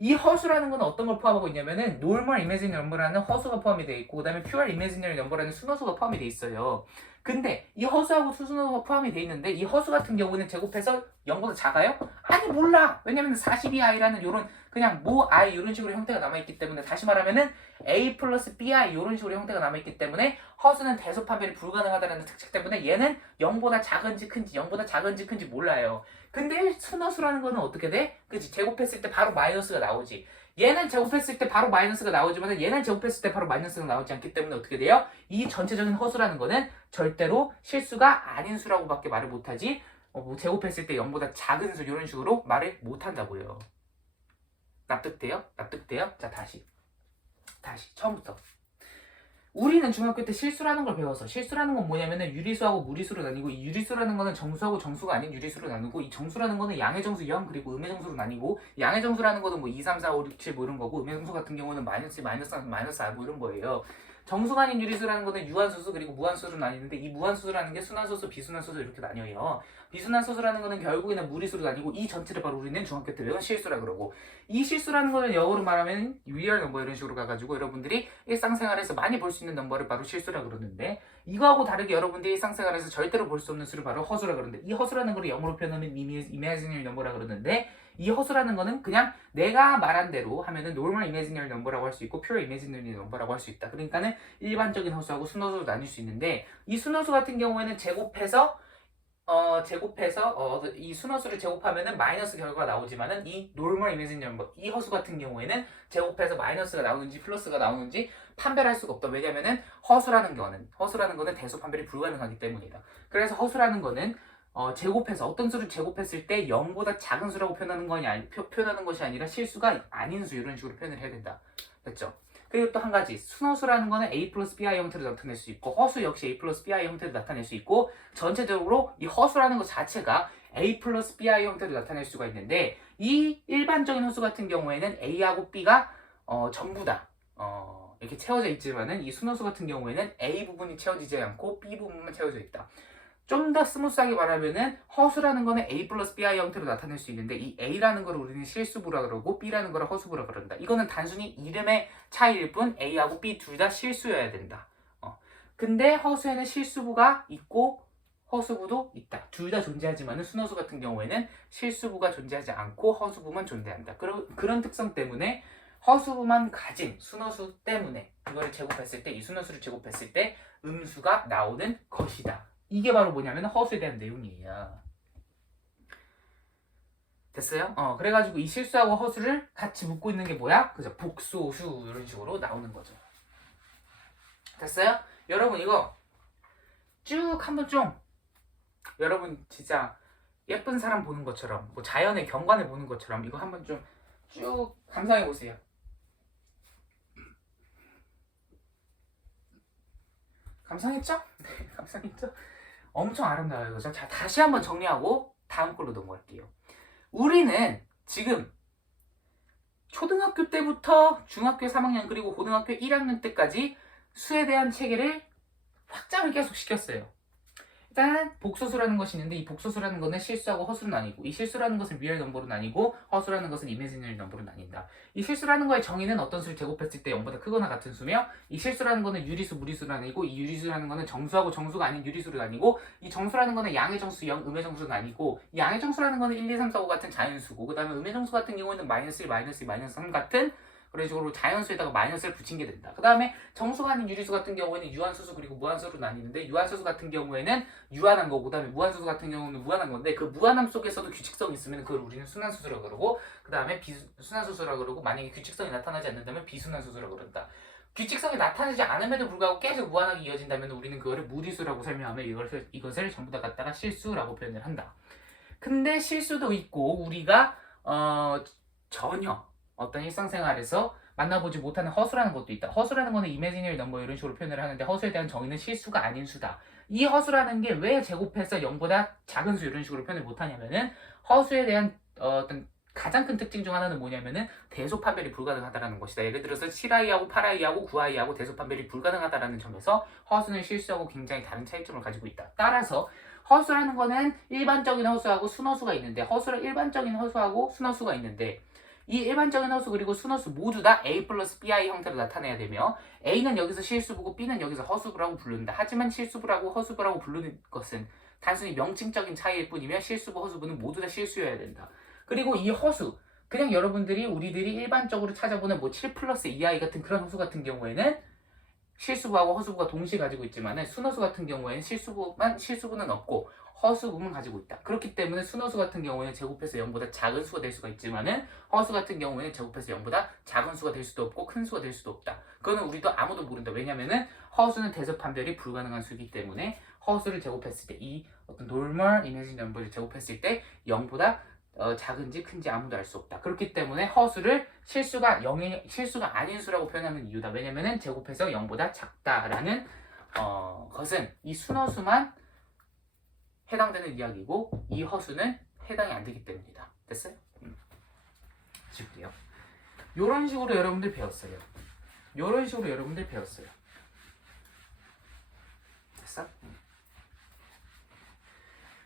이 허수라는 건 어떤 걸 포함하고 있냐면은 normal imaginary number라는 허수가 포함이 돼 있고 그다음에 pure imaginary number라는 순허수가 포함이 돼 있어요. 근데 이 허수하고 수순허수가 포함이 돼 있는데 이 허수 같은 경우는 제곱해서 0보다 작아요? 아니 몰라. 왜냐면 42i라는 요런 그냥 모 i 이런 식으로 형태가 남아있기 때문에 다시 말하면은 a 플러스 bi 이런 식으로 형태가 남아있기 때문에 허수는 대소 판별이 불가능하다는 특징 때문에 얘는 0보다 작은지 큰지 0보다 작은지 큰지 몰라요. 근데 순허수라는 거는 어떻게 돼? 그치? 제곱했을 때 바로 마이너스가 나오지. 얘는 제곱했을 때 바로 마이너스가 나오지만 얘는 제곱했을 때 바로 마이너스가 나오지 않기 때문에 어떻게 돼요? 이 전체적인 허수라는 거는 절대로 실수가 아닌 수라고 밖에 말을 못하지 뭐 제곱했을 때 0보다 작은 수 이런 식으로 말을 못한다고요. 납득돼요? 납득돼요? 자 다시 처음부터. 우리는 중학교 때 실수라는 걸 배워서 실수라는 건 뭐냐면은 유리수하고 무리수로 나뉘고 이 유리수라는 거는 정수하고 정수가 아닌 유리수로 나누고 이 정수라는 거는 양의 정수 0 그리고 음의 정수로 나뉘고 양의 정수라는 거는 뭐 2, 3, 4, 5, 6, 7 뭐 이런 거고 음의 정수 같은 경우는 마이너스, 마이너스 3, 마이너스 4 뭐 이런 거예요. 정수가 아닌 유리수라는 거는 유한수수 그리고 무한수수로 나뉘는데 이 무한수수라는 게 순환수수, 비순환수수 이렇게 나뉘어요. 비순환수수라는 거는 결국에는 무리수로 나뉘고 이 전체를 바로 우리는 중학교 때 배운 실수라 그러고 이 실수라는 거는 영어로 말하면 real number 이런 식으로 가가지고 여러분들이 일상생활에서 많이 볼 수 있는 넘버를 바로 실수라 그러는데 이거하고 다르게 여러분들이 일상생활에서 절대로 볼 수 없는 수를 바로 허수라 그러는데 이 허수라는 걸 영어로 표현하면 imaginary number라 그러는데 이 허수라는 거는 그냥 내가 말한 대로 하면은 normal imaginary number라고 할 수 있고 pure imaginary number라고 할 수 있다. 그러니까는 일반적인 허수하고 순허수로 나뉠 수 있는데 이 순허수 같은 경우에는 제곱해서 이 순허수를 제곱하면은 마이너스 결과가 나오지만은 이 normal imaginary number 이 허수 같은 경우에는 제곱해서 마이너스가 나오는지 플러스가 나오는지 판별할 수가 없다. 왜냐면은 허수라는 거는 대소 판별이 불가능하기 때문이다. 그래서 허수라는 거는 제곱해서 어떤 수를 제곱했을 때 0보다 작은 수라고 표현하는 것이 아니라 실수가 아닌 수 이런 식으로 표현을 해야 된다. 됐죠? 그리고 또 한 가지 순허수라는 거는 a 플러스 bi 형태로 나타낼 수 있고 허수 역시 a 플러스 bi 형태로 나타낼 수 있고 전체적으로 이 허수라는 것 자체가 a 플러스 bi 형태로 나타낼 수가 있는데 이 일반적인 허수 같은 경우에는 a하고 b가 전부 다 이렇게 채워져 있지만은 이 순허수 같은 경우에는 a 부분이 채워지지 않고 b 부분만 채워져 있다. 좀 더 스무스하게 말하면은 허수라는 거는 a 플러스 bi 형태로 나타낼 수 있는데 이 a라는 걸 우리는 실수부라 그러고 b라는 걸 허수부라 그런다. 이거는 단순히 이름의 차이일 뿐 a하고 b 둘 다 실수여야 된다. 근데 허수에는 실수부가 있고 허수부도 있다. 둘 다 존재하지만은 순허수 같은 경우에는 실수부가 존재하지 않고 허수부만 존재한다. 그런 특성 때문에 허수부만 가진 순허수 때문에 이거를 제곱했을 때 이 순허수를 제곱했을 때 음수가 나오는 것이다. 이게 바로 뭐냐면 허수에 대한 내용이에요. 됐어요? 그래가지고 이 실수하고 허수를 같이 묶고 있는 게 뭐야? 그죠? 복소수 이런 식으로 나오는 거죠. 됐어요? 여러분 이거 쭉 한번 좀 여러분 진짜 예쁜 사람 보는 것처럼 뭐 자연의 경관을 보는 것처럼 이거 한번 좀 쭉 감상해 보세요. 감상했죠? 네, 감상했죠? 엄청 아름다워요. 자, 다시 한번 정리하고 다음 걸로 넘어갈게요. 우리는 지금 초등학교 때부터 중학교 3학년 그리고 고등학교 1학년 때까지 수에 대한 체계를 확장을 계속 시켰어요. 일단 복소수라는 것이 있는데 이 복소수라는 것은 실수하고 허수로 나뉘고 이 실수라는 것은 리얼 넘버로 나뉘고 허수라는 것은 이미지너리 넘버로 나뉜다. 이 실수라는 거의 정의는 어떤 수를 제곱했을 때 0보다 크거나 같은 수며 이 실수라는 거는 유리수, 무리수로 나뉘고 이 유리수라는 거는 정수하고 정수가 아닌 유리수로 나뉘고 이 정수라는 거는 양의 정수, 0, 음의 정수로 나뉘고 이 양의 정수라는 거는 1, 2, 3, 4, 5 같은 자연수고 그 다음에 음의 정수 같은 경우에는 마이너스 1, 마이너스 2, 마이너스 3 같은 그런 식으로 자연수에다가 마이너스를 붙인 게 된다. 그 다음에 정수가 아닌 유리수 같은 경우에는 유한수수 그리고 무한수로 나뉘는데 유한수수 같은 경우에는 유한한 거고 그 다음에 무한수수 같은 경우는 무한한 건데 그 무한함 속에서도 규칙성이 있으면 그걸 우리는 순환수수라고 그러고 그 다음에 순환수수라고 그러고 만약에 규칙성이 나타나지 않는다면 비순환수수라고 그런다. 규칙성이 나타나지 않음에도 불구하고 계속 무한하게 이어진다면 우리는 그거를 무리수라고 설명하며 이것을 전부 다 갖다가 실수라고 표현을 한다. 근데 실수도 있고 우리가 전혀 어떤 일상생활에서 만나보지 못하는 허수라는 것도 있다. 허수라는 거는 imaginary number 이런 식으로 표현을 하는데 허수에 대한 정의는 실수가 아닌 수다. 이 허수라는 게 왜 제곱해서 0보다 작은 수 이런 식으로 표현을 못하냐면은 허수에 대한 어떤 가장 큰 특징 중 하나는 뭐냐면은 대소 판별이 불가능하다는 것이다. 예를 들어서 7i하고 8i하고 9i하고 대소 판별이 불가능하다는 점에서 허수는 실수하고 굉장히 다른 차이점을 가지고 있다. 따라서 허수라는 거는 일반적인 허수하고 순허수가 있는데 허수는 일반적인 허수하고 순허수가 있는데 이 일반적인 허수 그리고 순허수 모두 다 A 플러스 BI 형태로 나타내야 되며 A는 여기서 실수부고 B는 여기서 허수부라고 부른다. 하지만 실수부라고 허수부라고 부르는 것은 단순히 명칭적인 차이일 뿐이며 실수부, 허수부는 모두 다 실수여야 된다. 그리고 이 허수, 그냥 여러분들이 우리들이 일반적으로 찾아보는 뭐 7 플러스 2i 같은 그런 허수 같은 경우에는 실수부하고 허수부가 동시에 가지고 있지만 순허수 같은 경우에는 실수부는 없고 허수부만 가지고 있다. 그렇기 때문에 순허수 같은 경우에는 제곱해서 0보다 작은 수가 될 수가 있지만은 허수 같은 경우에는 제곱해서 0보다 작은 수가 될 수도 없고 큰 수가 될 수도 없다. 그거는 우리도 아무도 모른다. 왜냐면은 허수는 대소 판별이 불가능한 수이기 때문에 허수를 제곱했을 때 이 어떤 normal imaginary number를 제곱했을 때 0보다 작은지 큰지 아무도 알 수 없다. 그렇기 때문에 허수를 실수가 아닌 수라고 표현하는 이유다. 왜냐면은 제곱해서 0보다 작다라는 것은 이 순허수만 해당되는 이야기고 이 허수는 해당이 안 되기 때문이다. 됐어요? 지울게요. 요런 식으로 여러분들 배웠어요. 됐어?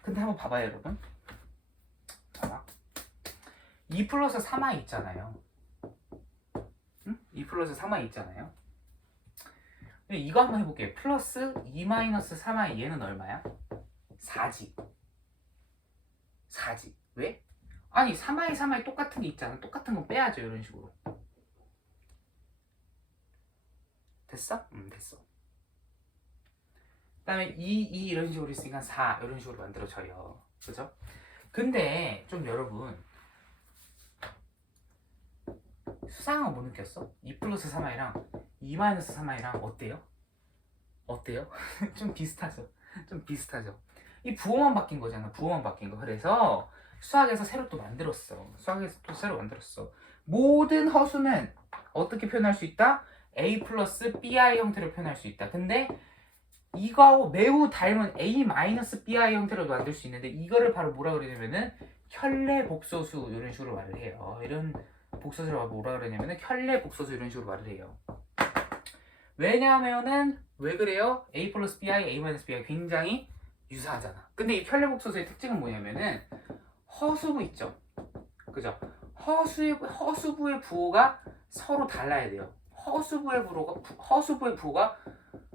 근데 한번 봐봐요, 여러분. 봐봐. 2 플러스 3i 있잖아요. 응? 2 플러스 3i 있잖아요. 이거 한번 해볼게요. 플러스 2 마이너스 3i 얘는 얼마야? 4지. 왜? 아니 3i 똑같은 게 있잖아. 똑같은 건 빼야죠. 이런 식으로. 됐어? 됐어. 그 다음에 2 이런 식으로 있으니까 4 이런 식으로 만들어져요. 그죠? 근데 좀 여러분 수상한 거 못 느꼈어? 2 플러스 3i랑 2 마이너스 3i랑 어때요? 좀 비슷하죠? 이 부호만 바뀐 거잖아. 그래서 수학에서 새로 또 만들었어. 모든 허수는 어떻게 표현할 수 있다? A 플러스 BI 형태로 표현할 수 있다. 근데 이거하고 매우 닮은 A 마이너스 BI 형태로 만들 수 있는데 이거를 바로 뭐라 그러냐면은 켤레 복소수 이런 식으로 말을 해요. 이런 복소수를 뭐라 그러냐면은 켤레 복소수 이런 식으로 말을 해요. 왜냐하면은 왜 그래요? A 플러스 BI, A 마이너스 BI 굉장히 유사하잖아. 근데 이 켤레 복소수의 특징은 뭐냐면은 허수부 있죠. 그죠? 허수부의 부호가 서로 달라야 돼요. 허수부의 부호가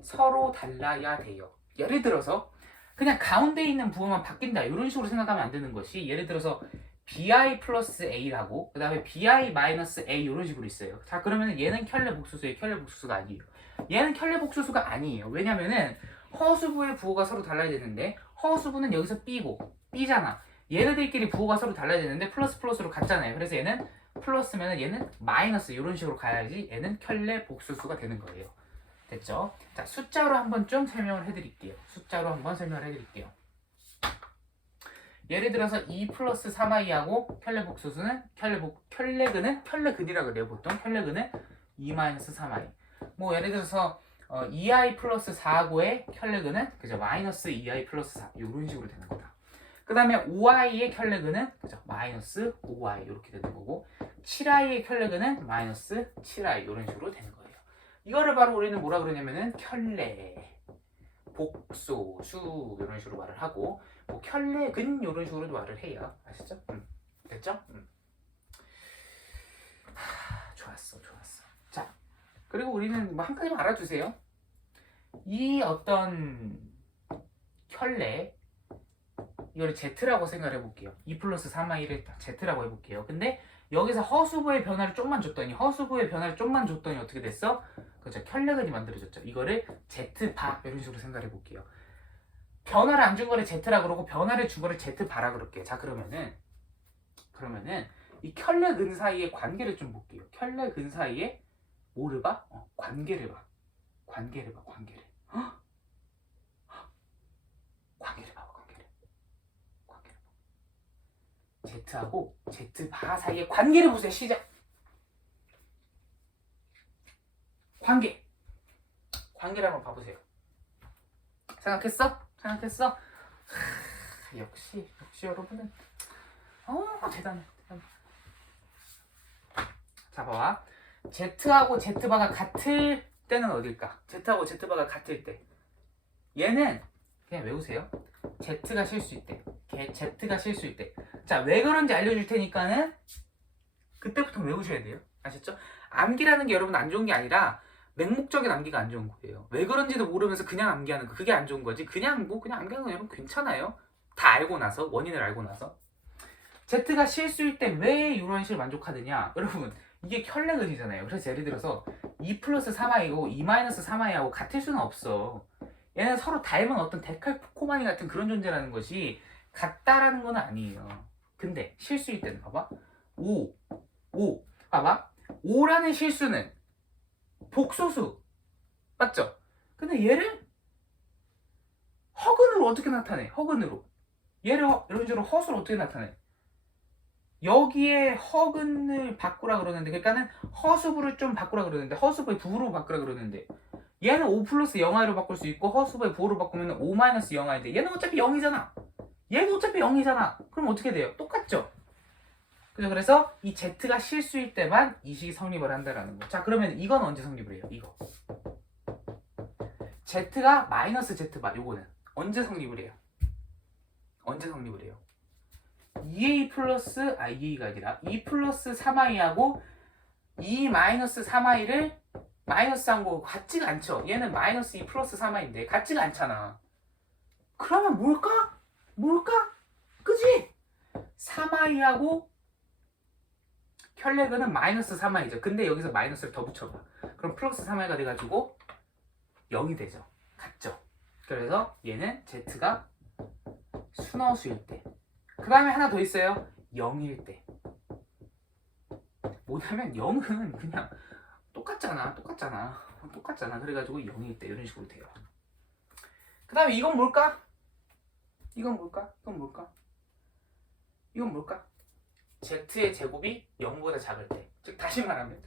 서로 달라야 돼요. 예를 들어서 그냥 가운데 있는 부호만 바뀐다 이런 식으로 생각하면 안 되는 것이 예를 들어서 bi 플러스 a라고 그 다음에 bi 마이너스 a 이런 식으로 있어요. 자 그러면 얘는 켤레 복소수예요? 켤레 복소수가 아니에요. 얘는 켤레 복소수가 아니에요. 왜냐면은 허수부의 부호가 서로 달라야 되는데 허수부는 여기서 b잖아. 얘네들끼리 부호가 서로 달라야 되는데 플러스 플러스로 같잖아요. 그래서 얘는 플러스면 얘는 마이너스 이런 식으로 가야지 얘는 켤레 복소수가 되는 거예요. 됐죠? 자 숫자로 한번 좀 설명을 해드릴게요. 예를 들어서 2 플러스 3i하고 켤레 복소수는 켤레근이라고 그래요. 보통 켤레근은 2 마이너스 3i. 뭐 예를 들어서 2i 플러스 4하고의 켤레근은 그죠? 마이너스 2i 플러스 4 이런 식으로 되는 거다. 그 다음에 5i의 켤레근은 그죠? 마이너스 5i 이렇게 되는 거고 7i의 켤레근은 마이너스 7i 이런 식으로 되는 거예요. 이거를 바로 우리는 뭐라 그러냐면은 켤레, 복소수 이런 식으로 말을 하고 뭐 켤레근 이런 식으로도 말을 해요. 아시죠? 됐죠? 좋았어. 자, 그리고 우리는 뭐 한 가지만 알아주세요. 이 어떤 켤레 이걸 Z라고 생각을 해볼게요. 2 플러스 3i를 Z라고 해볼게요. 근데 여기서 허수부의 변화를 좀만 줬더니 어떻게 됐어? 그렇죠. 켤레근이 만들어졌죠. 이거를 Z바 이런 식으로 생각을 해볼게요. 변화를 안 준 거를 Z라 그러고 변화를 준 거를 Z바라 그럴게요. 자 그러면은 이 켤레근 사이의 관계를 좀 볼게요. 켤레근 사이의 뭐를 봐? 관계를 봐. 관계를 봐. 관계를 봐봐. Z하고 Z바 사이의 관계를 보세요. 시작. 관계를 한번 봐보세요. 생각했어? 역시 여러분은 대단해. 자 봐봐. Z하고 Z바가 같을 때는 어딜까? Z하고 Z바가 같을 때 얘는 그냥 외우세요. Z가 실수일 때 Z가 실수일 때. 자 왜 그런지 알려줄 테니까는 그때부터 외우셔야 돼요. 아셨죠? 암기라는 게 여러분 안 좋은 게 아니라 맹목적인 암기가 안 좋은 거예요. 왜 그런지도 모르면서 그냥 암기하는 거 그게 안 좋은 거지. 그냥 암기하는 거 여러분 괜찮아요. 다 알고 나서 원인을 알고 나서 Z가 실수일 때 왜 이런 식을 만족하느냐 여러분 이게 켤레근이잖아요. 그래서 예를 들어서 2 플러스 3i고 2 마이너스 3i하고 같을 수는 없어. 얘는 서로 닮은 어떤 데칼코마니 같은 그런 존재라는 것이 같다라는 건 아니에요. 근데 실수일 때는 봐봐 5 봐봐 5라는 실수는 복소수 맞죠? 근데 얘를 허근으로 어떻게 나타내? 허근으로 얘를 이런 식으로 허수로 어떻게 나타내? 여기에 허근을 바꾸라 그러는데 그러니까는 허수부를 좀 바꾸라 그러는데 허수부의 부호로 바꾸라 그러는데 얘는 5 플러스 0i로 바꿀 수 있고 허수부의 부호로 바꾸면 5 마이너스 0i인데 얘는 어차피 0이잖아. 얘도 어차피 0이잖아. 그럼 어떻게 돼요? 똑같죠? 그죠? 그래서 이 Z가 실수일 때만 이 식이 성립을 한다라는 거. 자 그러면 이건 언제 성립을 해요? 이거 Z가 마이너스 Z바 요거는 언제 성립을 해요? 2a 플러스 ia가 아니라 2 플러스 3i하고 2 마이너스 3i를 마이너스한 거 같지가 않죠. 얘는 마이너스 2 플러스 3i인데 같지가 않잖아. 그러면 뭘까? 그지? 3i하고 켤레근은 마이너스 3i죠. 근데 여기서 마이너스를 더 붙여봐. 그럼 플러스 3i가 돼가지고 0이 되죠. 같죠? 그래서 얘는 Z가 순허수일 때. 그 다음에 하나 더 있어요. 0일 때. 뭐냐면 0은 그냥 똑같잖아. 그래가지고 0일 때 이런 식으로 돼요. 그 다음에 이건 뭘까? Z의 제곱이 0보다 작을 때. 즉 다시 말하면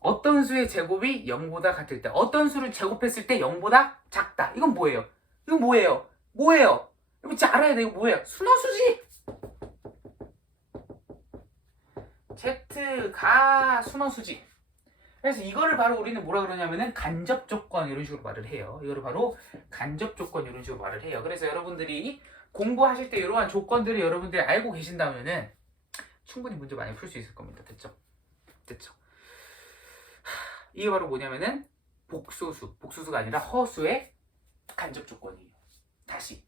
어떤 수의 제곱이 0보다 같을 때 어떤 수를 제곱했을 때 0보다 작다. 이건 뭐예요? 이거 진짜 알아야 돼. 이거 뭐예요? 순허수지. Z가 순허수지. 그래서 이거를 바로 우리는 뭐라 그러냐면은 간접 조건 이런 식으로 말을 해요. 이거를 바로 간접 조건 이런 식으로 말을 해요. 그래서 여러분들이 공부하실 때 이러한 조건들을 여러분들이 알고 계신다면은 충분히 문제 많이 풀 수 있을 겁니다. 됐죠? 이게 바로 뭐냐면은 복소수가 아니라 허수의 간접 조건이에요. 다시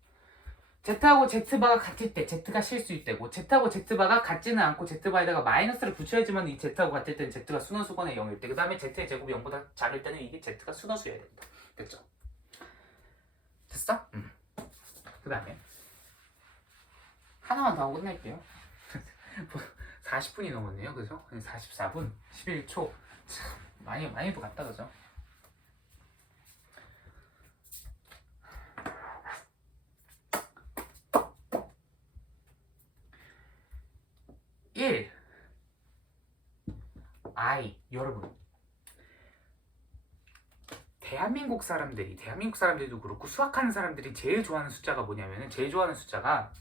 Z하고 Z바가 같을 때 Z가 실수일 때고 Z하고 Z바가 같지는 않고 Z바에다가 마이너스를 붙여야지만 이 Z하고 같을 때는 Z가 순허수거나 0일 때 그 다음에 Z의 제곱이 0보다 작을 때는 이게 Z가 순허수여야 됩니다. 됐죠? 됐어? 그 다음에 하나만 더 하고 끝낼게요. 40분이 넘었네요. 그죠? 44분 11초 참 많이 갔다 그죠? 여러분 대한민국 사람들이도 그렇고 수학하는 사람들이 제일 좋아하는 숫자가 뭐냐면은 제일 좋아하는 숫자가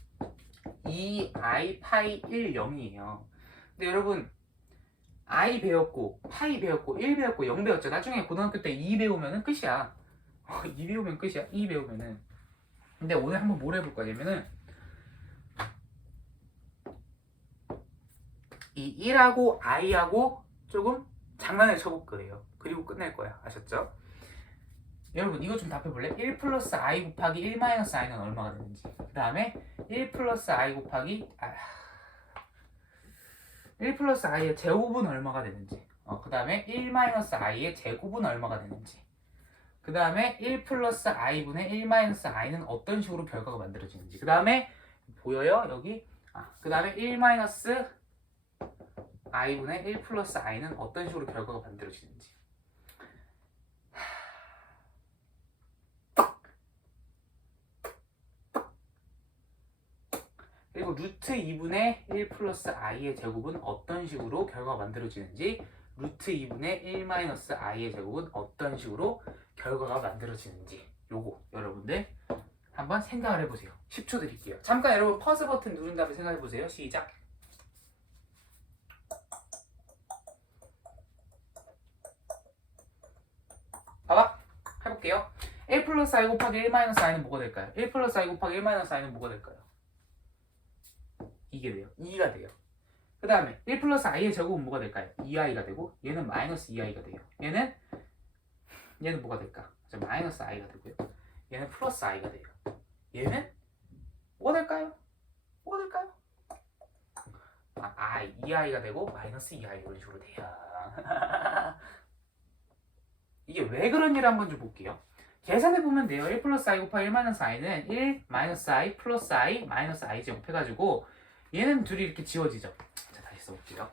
2i 파이 1 0이에요. 근데 여러분 i 배웠고 파이 배웠고 1 배웠고 0 배웠죠. 나중에 고등학교 때 2 배우면은 끝이야. 2 배우면 끝이야. 2 배우면은. 근데 오늘 한번 뭘 해볼 거냐면은 이 1하고 i하고 조금 장난을 쳐볼 거예요. 그리고 끝낼 거야. 아셨죠? 여러분 이거 좀 답해볼래? 1 플러스 i 곱하기 1 마이너스 i는 얼마가 되는지. 그 다음에 1 플러스 i 곱하기 1 플러스 i의 제곱은 얼마가 되는지. 그 다음에 1 마이너스 i의 제곱은 얼마가 되는지. 그 다음에 1 플러스 i분의 1 마이너스 i는 어떤 식으로 결과가 만들어지는지. 그 다음에 보여요? 여기? 그 다음에 1 마이너스 i분의 1 플러스 i는 어떤 식으로 결과가 만들어지는지. 그리고 루트 2분의 1 플러스 i의 제곱은 어떤 식으로 결과가 만들어지는지, 루트 2분의 1 마이너스 i의 제곱은 어떤 식으로 결과가 만들어지는지, 요거 여러분들 한번 생각을 해보세요. 10초 드릴게요. 잠깐 여러분 퍼즈 버튼 누른 다음에 생각해보세요. 시작. 봐봐. 해볼게요. 1 플러스 i 곱하기 1 마이너스 i는 뭐가 될까요? 1 플러스 i 곱하기 1 마이너스 i는 뭐가 될까요? 이게 돼요. 2가 돼요. 그 다음에 1 플러스 i의 제곱은 뭐가 될까요? 2i가 되고 얘는 마이너스 2i가 돼요. 얘는 뭐가 될까? 마이너스 i가 되고요. 얘는 플러스 i가 돼요. 얘는 뭐가 될까요? 뭐가 될까요? i, 2i가 되고 마이너스 2i 이런 식으로 돼요. 이게 왜 그런지를 한번 좀 볼게요. 계산해보면 돼요. 1 플러스 i 곱하기 1 마이너스 i는 1 마이너스 i 플러스 i 마이너스 i 제곱 해가지고 얘는 둘이 이렇게 지워지죠. 자, 다시 써볼게요.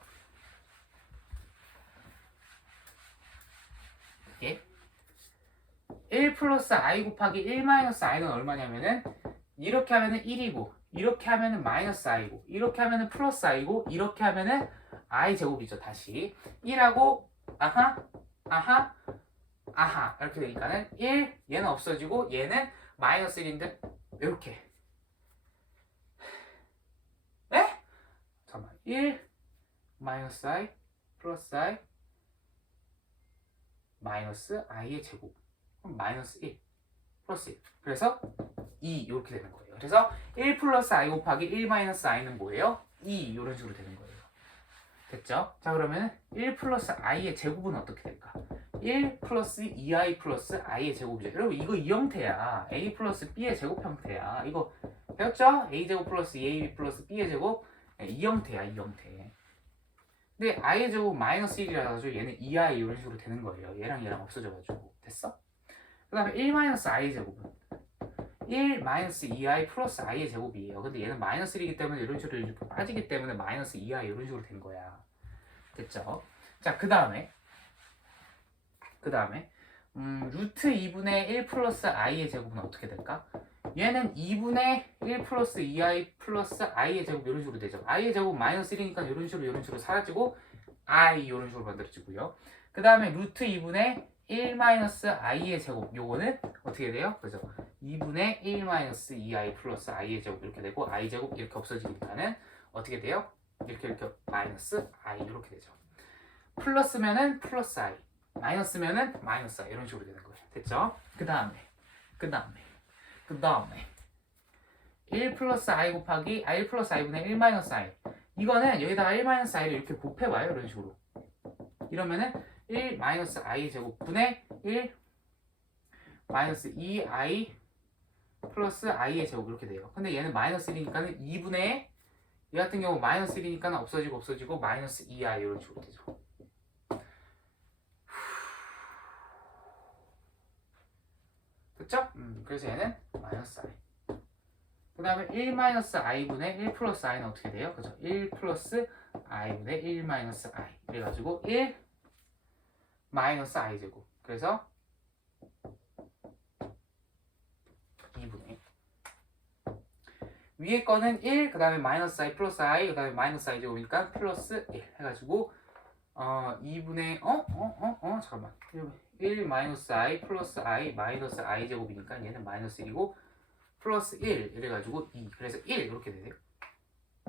이게 1 플러스 i 곱하기 1 마이너스 i는 얼마냐면은 이렇게 하면은 1이고 이렇게 하면은 마이너스 i고 이렇게 하면은 플러스 i고 이렇게 하면은 i 제곱이죠. 다시 1하고 아하 이렇게 되니까는 1 얘는 없어지고 얘는 마이너스 1인데 이렇게 네? 잠깐만 1 마이너스 i 플러스 i 마이너스 i의 제곱 그럼 마이너스 1 플러스 1 그래서 2 이렇게 되는 거예요. 그래서 1 플러스 i 곱하기 1 마이너스 i는 뭐예요? 2 이런 식으로 되는 거예요. 됐죠? 자 그러면 1 플러스 i의 제곱은 어떻게 될까? 1 플러스 2i 플러스 i의 제곱이죠. 여러분 이거 이 형태야. a 플러스 b의 제곱 형태야. 이거 배웠죠? a제곱 플러스 2ab 플러스 b의 제곱 이 형태야. 이 형태. 근데 i의 제곱 마이너스 1이라서 얘는 2i 이런 식으로 되는 거예요. 얘랑 얘랑 없어져가지고. 됐어? 그 다음에 1 마이너스 i 제곱은 1 마이너스 2i 플러스 i의 제곱이에요. 근데 얘는 마이너스 1이기 때문에 이런 식으로 이렇게 빠지기 때문에 마이너스 2i 이런 식으로 된 거야. 됐죠? 자, 그 다음에 루트 2분의 1 플러스 i의 제곱은 어떻게 될까? 얘는 2분의 1 플러스 2i 플러스 i의 제곱 이런 식으로 되죠. i의 제곱 마이너스 1이니까 이런 식으로 사라지고 i 이런 식으로 만들어지고요. 그 다음에 루트 2분의 1 마이너스 i의 제곱 요거는 어떻게 돼요? 그죠? 2분의 1 마이너스 2i 플러스 i의 제곱 이렇게 되고 i 제곱 이렇게 없어지니까는 어떻게 돼요? 이렇게 마이너스 i 이렇게 되죠. 플러스면은 플러스 i 마이너스면은 마이너스 i 이런 식으로 되는 거예요. 됐죠? 그 다음에 1 플러스 i 곱하기 1 플러스 i분의 1 마이너스 i 이거는 여기다가 1 마이너스 i를 이렇게 곱해봐요. 이런 식으로 이러면은 1 마이너스 i 제곱 분의 1 마이너스 2i 플러스 i의 제곱 이렇게 돼요. 근데 얘는 마이너스 1이니까는 2분의 얘 같은 경우 마이너스 1이니까는 없어지고 마이너스 2i 이런 식으로 되죠. 됐죠? 그래서 얘는 마이너스 i. 그 다음에 1 마이너스 i분의 1 플러스 i는 어떻게 돼요? 그죠? 1 플러스 i분의 1 마이너스 i. 그래가지고 1 마이너스 i 제곱. 그래서 2분의 위에 거는 1, 그 다음에 마이너스 i 플러스 i, 그 다음에 마이너스 i 제곱이니까 플러스 1 해가지고 2분의 잠깐만 1 마이너스 i 플러스 i 마이너스 i 제곱이니까 얘는 마이너스 1이고 플러스 1 이래가지고 2 그래서 1 이렇게 되네요.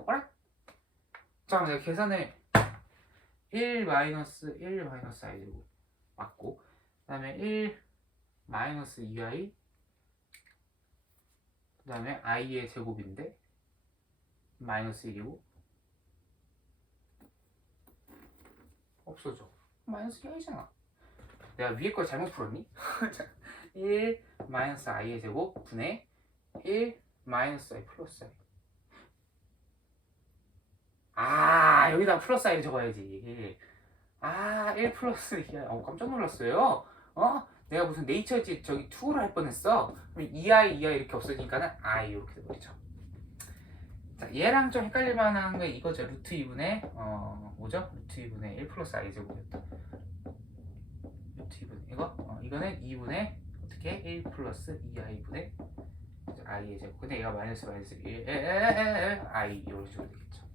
alright? 자, 내가 계산을 1 마이너스 I 제곱 맞고, 그 다음에 1 마이너스 2I, 그 다음에 i의 제곱인데 마이너스 1이고 없어져. 마이너스 2i잖아. 내가 위에 걸 잘못 풀었니? 1 마이너스 i의 제곱 분의 1 마이너스 i 플러스 i. 아, 여기다 플러스 i를 적어야지. 아, 1 플러스 2i. 깜짝 놀랐어요. 내가 무슨 네이처지 저기 2를 할 뻔했어. 그럼 2i 이렇게 없어지니까는 i 이렇게 돼버리죠. 자, 얘랑 좀 헷갈릴 만한 게 이거죠. 루트 2분의 뭐죠? 루트 2분의 1 플러스 i 제곱이었다. 루트 2분의 이거? 이거는 2분의 어떻게? 1 플러스 2i분의 i의 제곱. 근데 얘가 마이너스 1 i 이런 식으로 되겠죠.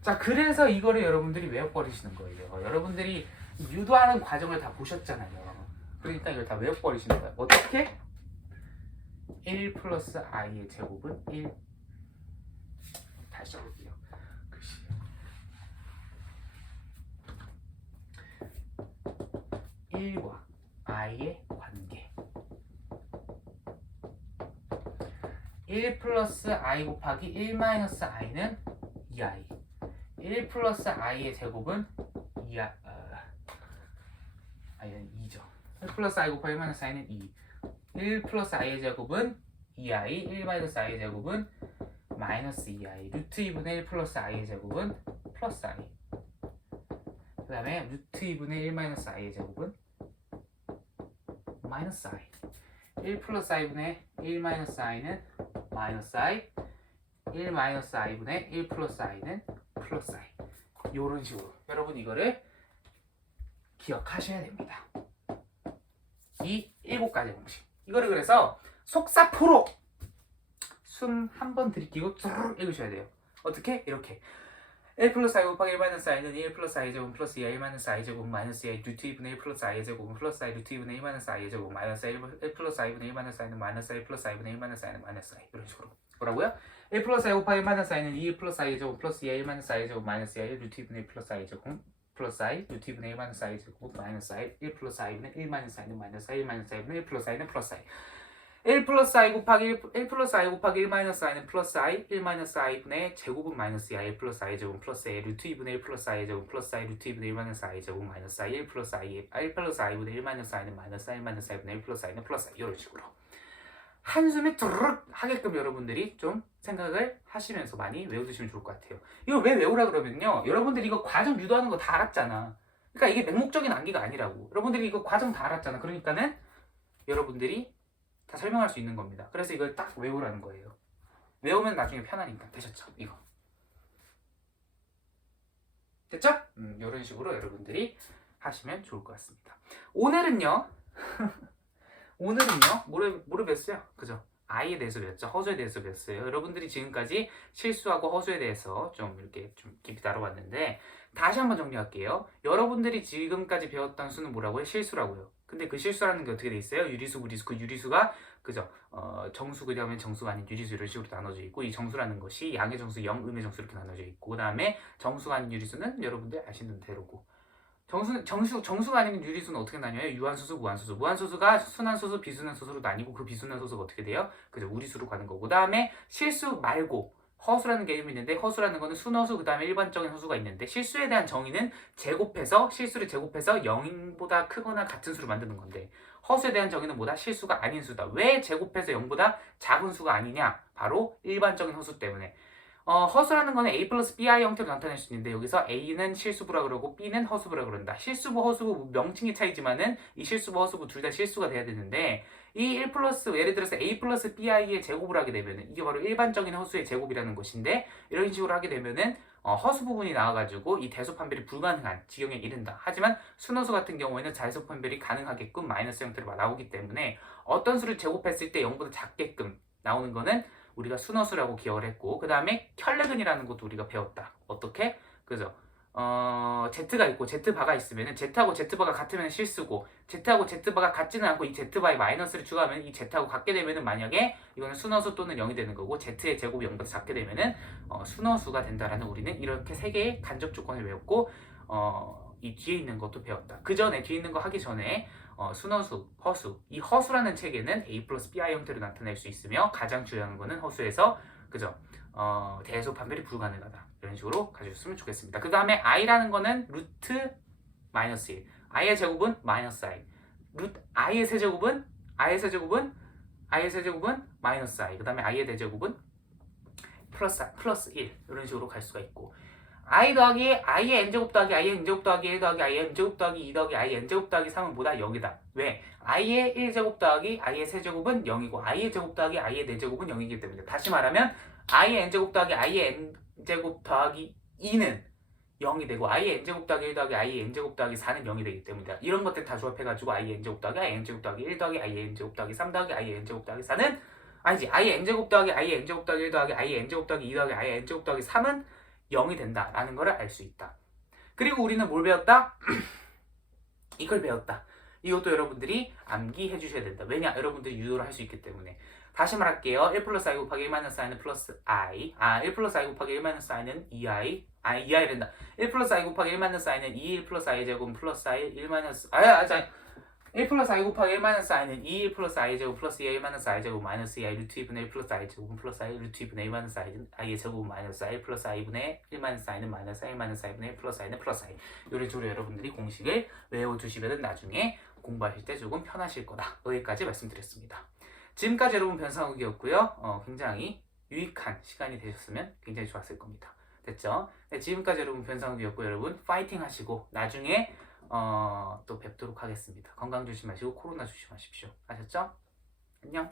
자, 그래서 이거를 여러분들이 외워버리시는 거예요. 여러분들이 유도하는 과정을 다 보셨잖아요. 그러니까 이걸 다 외워버리시는 거예요. 어떻게? 1 플러스 i의 제곱은 1. 다시 적을게요. 글씨. 1과 i의 관계. 1 플러스 i 곱하기 1 마이너스 i는 2i. 1 플러스 i의 제곱은 2i. i는 2죠. 1 플러스 i 곱하기 1 마이너스 i는 2. 1 플러스 i의 제곱은 2i. 1 마이너스 i의 제곱은 마이너스 2i. 루트 2분의 1 플러스 i의 제곱은 플러스 i. 그 다음에 루트 2분의 1 마이너스 i의 제곱은 마이너스 i. 1 플러스 i분의 1 마이너스 i는 마이너스 i. 1 마이너스 i분의 1 플러스 i는 플러스 i. 이런 식으로 여러분 이거를 기억하셔야 됩니다. 이 7가지 공식. 이거를 그래서 속사포로 숨 한 번 들이키고 쭉 읽으셔야 돼요. 어떻게? 이렇게 1 플러스 i 곱하기 1 마이너스 i는 1 플러스 i 제곱 플러스 2i 마이너스 i 제곱 마이너스 2i 루트 2분의 1 플러스 i 제곱 플러스 i 루트 2분의 1 마이너스 i 제곱 마이너스 1 플러스 i분의 1 마이너스 i는 마이너스 1 플러스 i분의 1 마이너스 i는 마이너스 i. 이런 식으로. 뭐라고요? 1 플러스 i 곱하기 1 마이너스 i는 2 플러스 i 제곱 플러스 2i 마이너스 i 제곱 마이너스 2i 루트 2분의 1 플러스 i 제곱 플러스 i 루트 2분의 1 마이너스 i 제곱 마이너스 i 1 플러스 i분의 1 마이너스 i는 마이너스 i 1 마이너스 i분의 1 플러스 i는 플러스 i. 1 플러스 i 곱하기 1 플러스 i 곱하기 1 마이너스 i는 플러스 i 1 마이너스 i분의 제곱은 마이너스 i 1 플러스 i 제곱 플러스 a 루트 2분의 1 플러스 i 제곱 플러스 i 루트 2분의 1 마이너스 i 제곱 마이너스 i 1 플러스 i 1 플러스 i분의 1 마이너스 i는 마이너스 i 마이너스 i분의 1 플러스 i는 플러스 i. 이런 식으로 한숨에 두르륵 하게끔 여러분들이 좀 생각을 하시면서 많이 외워두시면 좋을 것 같아요. 이거 왜 외우라 그러면요, 여러분들이 이거 과정 유도하는 거 다 알았잖아. 그러니까 이게 맹목적인 암기가 아니라고. 여러분들이 이거 과정 다 알았잖아. 그러니까는 여러분들이 다 설명할 수 있는 겁니다. 그래서 이걸 딱 외우라는 거예요. 외우면 나중에 편하니까. 되셨죠? 이거 됐죠? 이런 식으로 여러분들이 하시면 좋을 것 같습니다. 오늘은요 뭐를 배웠어요? 그죠? i에 대해서 배웠죠. 허수에 대해서 배웠어요. 여러분들이 지금까지 실수하고 허수에 대해서 좀 이렇게 좀 깊이 다뤄봤는데, 다시 한번 정리할게요. 여러분들이 지금까지 배웠던 수는 뭐라고요? 실수라고요. 근데 그 실수라는 게 어떻게 돼 있어요? 유리수, 무리수. 그 유리수가 그죠? 정수 그다음에 정수가 아닌 유리수 이런 식으로 나눠져 있고, 이 정수라는 것이 양의 정수, 영, 음의 정수 이렇게 나눠져 있고, 그다음에 정수가 아닌 유리수는 여러분들 아시는 대로고, 정수가 아닌 유리수는 어떻게 나뉘어요? 유한수수, 무한수수. 무한수수가 순환수수, 비순환수수로 나뉘고, 그 비순환수수가 어떻게 돼요? 그죠? 우리수로 가는 거고. 그 다음에 실수 말고 허수라는 개념이 있는데, 허수라는 거는 순허수, 그 다음에 일반적인 허수가 있는데, 실수에 대한 정의는 실수를 제곱해서 0보다 크거나 같은 수를 만드는 건데, 허수에 대한 정의는 뭐다? 실수가 아닌 수다. 왜 제곱해서 0보다 작은 수가 아니냐? 바로 일반적인 허수 때문에. 허수라는 거는 A 플러스 BI 형태로 나타낼 수 있는데, 여기서 A는 실수부라 그러고 B는 허수부라 그런다. 실수부, 허수부 명칭의 차이지만은 이 실수부, 허수부 둘 다 실수가 돼야 되는데, 이 1 플러스, 예를 들어서 A 플러스 BI의 제곱을 하게 되면은 이게 바로 일반적인 허수의 제곱이라는 것인데, 이런 식으로 하게 되면은 허수 부분이 나와가지고 이 대소 판별이 불가능한 지경에 이른다. 하지만 순허수 같은 경우에는 자의소 판별이 가능하게끔 마이너스 형태로 나오기 때문에, 어떤 수를 제곱했을 때 0보다 작게끔 나오는 거는 우리가 순허수라고 기억을 했고, 그 다음에 켤레근이라는 것도 우리가 배웠다. 어떻게? 그죠? Z가 있고 Z바가 있으면은 Z하고 Z바가 같으면 실수고 Z하고 Z바가 같지는 않고 이 Z바에 마이너스를 추가하면 이 Z하고 같게 되면은 만약에 이거는 순허수 또는 0이 되는 거고 Z의 제곱이 0보다 작게 되면은 순허수가 된다라는 우리는 이렇게 세 개의 간접 조건을 외웠고 이 뒤에 있는 것도 배웠다. 그 전에 뒤에 있는 거 하기 전에 순허수, 허수 이 허수라는 체계는 A 플러스 BI 형태로 나타낼 수 있으며 가장 중요한 거는 허수에서 그죠? 대소 판별이 불가능하다. 이런 식으로 가져줬으면 좋겠습니다. 그 다음에 i라는 거는 루트 마이너스 1. i의 제곱은 마이너스 i. i의 세제곱은 마이너스 i. 그 다음에 i의 대제곱은 플러스 1. 이런 식으로 갈 수가 있고 i 더하기 i의 n제곱 더하기 i의 n제곱 더하기 1 더하기 i의 m제곱 더하기 2 더하기 i의 n제곱 더하기 3은 뭐다? 0이다. 왜? i의 1제곱 더하기 i의 세제곱은 0이고 i의 제곱 더하기 i의 4제곱은 0이기 때문에 다시 말하면 i의 n제곱 더하기 i의 n제곱 더하기 2는 0이 되고 i의 n제곱 더하기 1 더하기 i의 n제곱 더하기 4는 0이 되기 때문이다. 이런 것들 다 조합해가지고 i의 n제곱 더하기 i의 n제곱 더하기 1 더하기 i의 n제곱 더하기 3 더하기 i의 n제곱 더하기 4는 아니지 i의 n제곱 더하기 i의 n제곱 더하기 1 더하기 i의 n제곱 더하기 2 더하기 i의 n제곱 더하기 3은 0이 된다라는 것을 알 수 있다. 그리고 우리는 뭘 배웠다? 이걸 배웠다. 이것도 여러분들이 암기해 주셔야 된다. 왜냐? 여러분들이 유도를 할 수 있기 때문에. 다시 말할게요. 1 플러스 i 곱하기 1 마이너스 i는 플러스 i. 1 플러스 i 곱하기 1 마이너스 i는 2i. 2i 된다. 1 플러스 i 곱하기 1 마이너스 i는 2, 1 플러스 i 제곱 플러스 i, 1 마이너스 1 플러스 i 곱하기 1 마이너스 i는 2, 1 플러스 i 제곱 플러스 2, 1 마이너스 i 제곱 마이너스 2i 루트 2분의 1 플러스 i 제곱 플러스 i 루트 2분의 1 마이너스 i의 제곱 마이너스 i 플러스 i분의 1 마이너스 i는 마이너스 1 마이너스 i분의 1 플러스 i는 플러스 i. 이런 식으로 여러분들이 공식을 외워두시면 나중에 공부하실 때 조금 편하실 거다. 여기까지 말씀드렸습니다. 지금까지 여러분 변상욱이었고요. 굉장히 유익한 시간이 되셨으면 굉장히 좋았을 겁니다. 됐죠? 네, 지금까지 여러분 변상욱이었고 여러분 파이팅 하시고 나중에 또 뵙도록 하겠습니다. 건강 조심하시고 코로나 조심하십시오. 아셨죠? 안녕.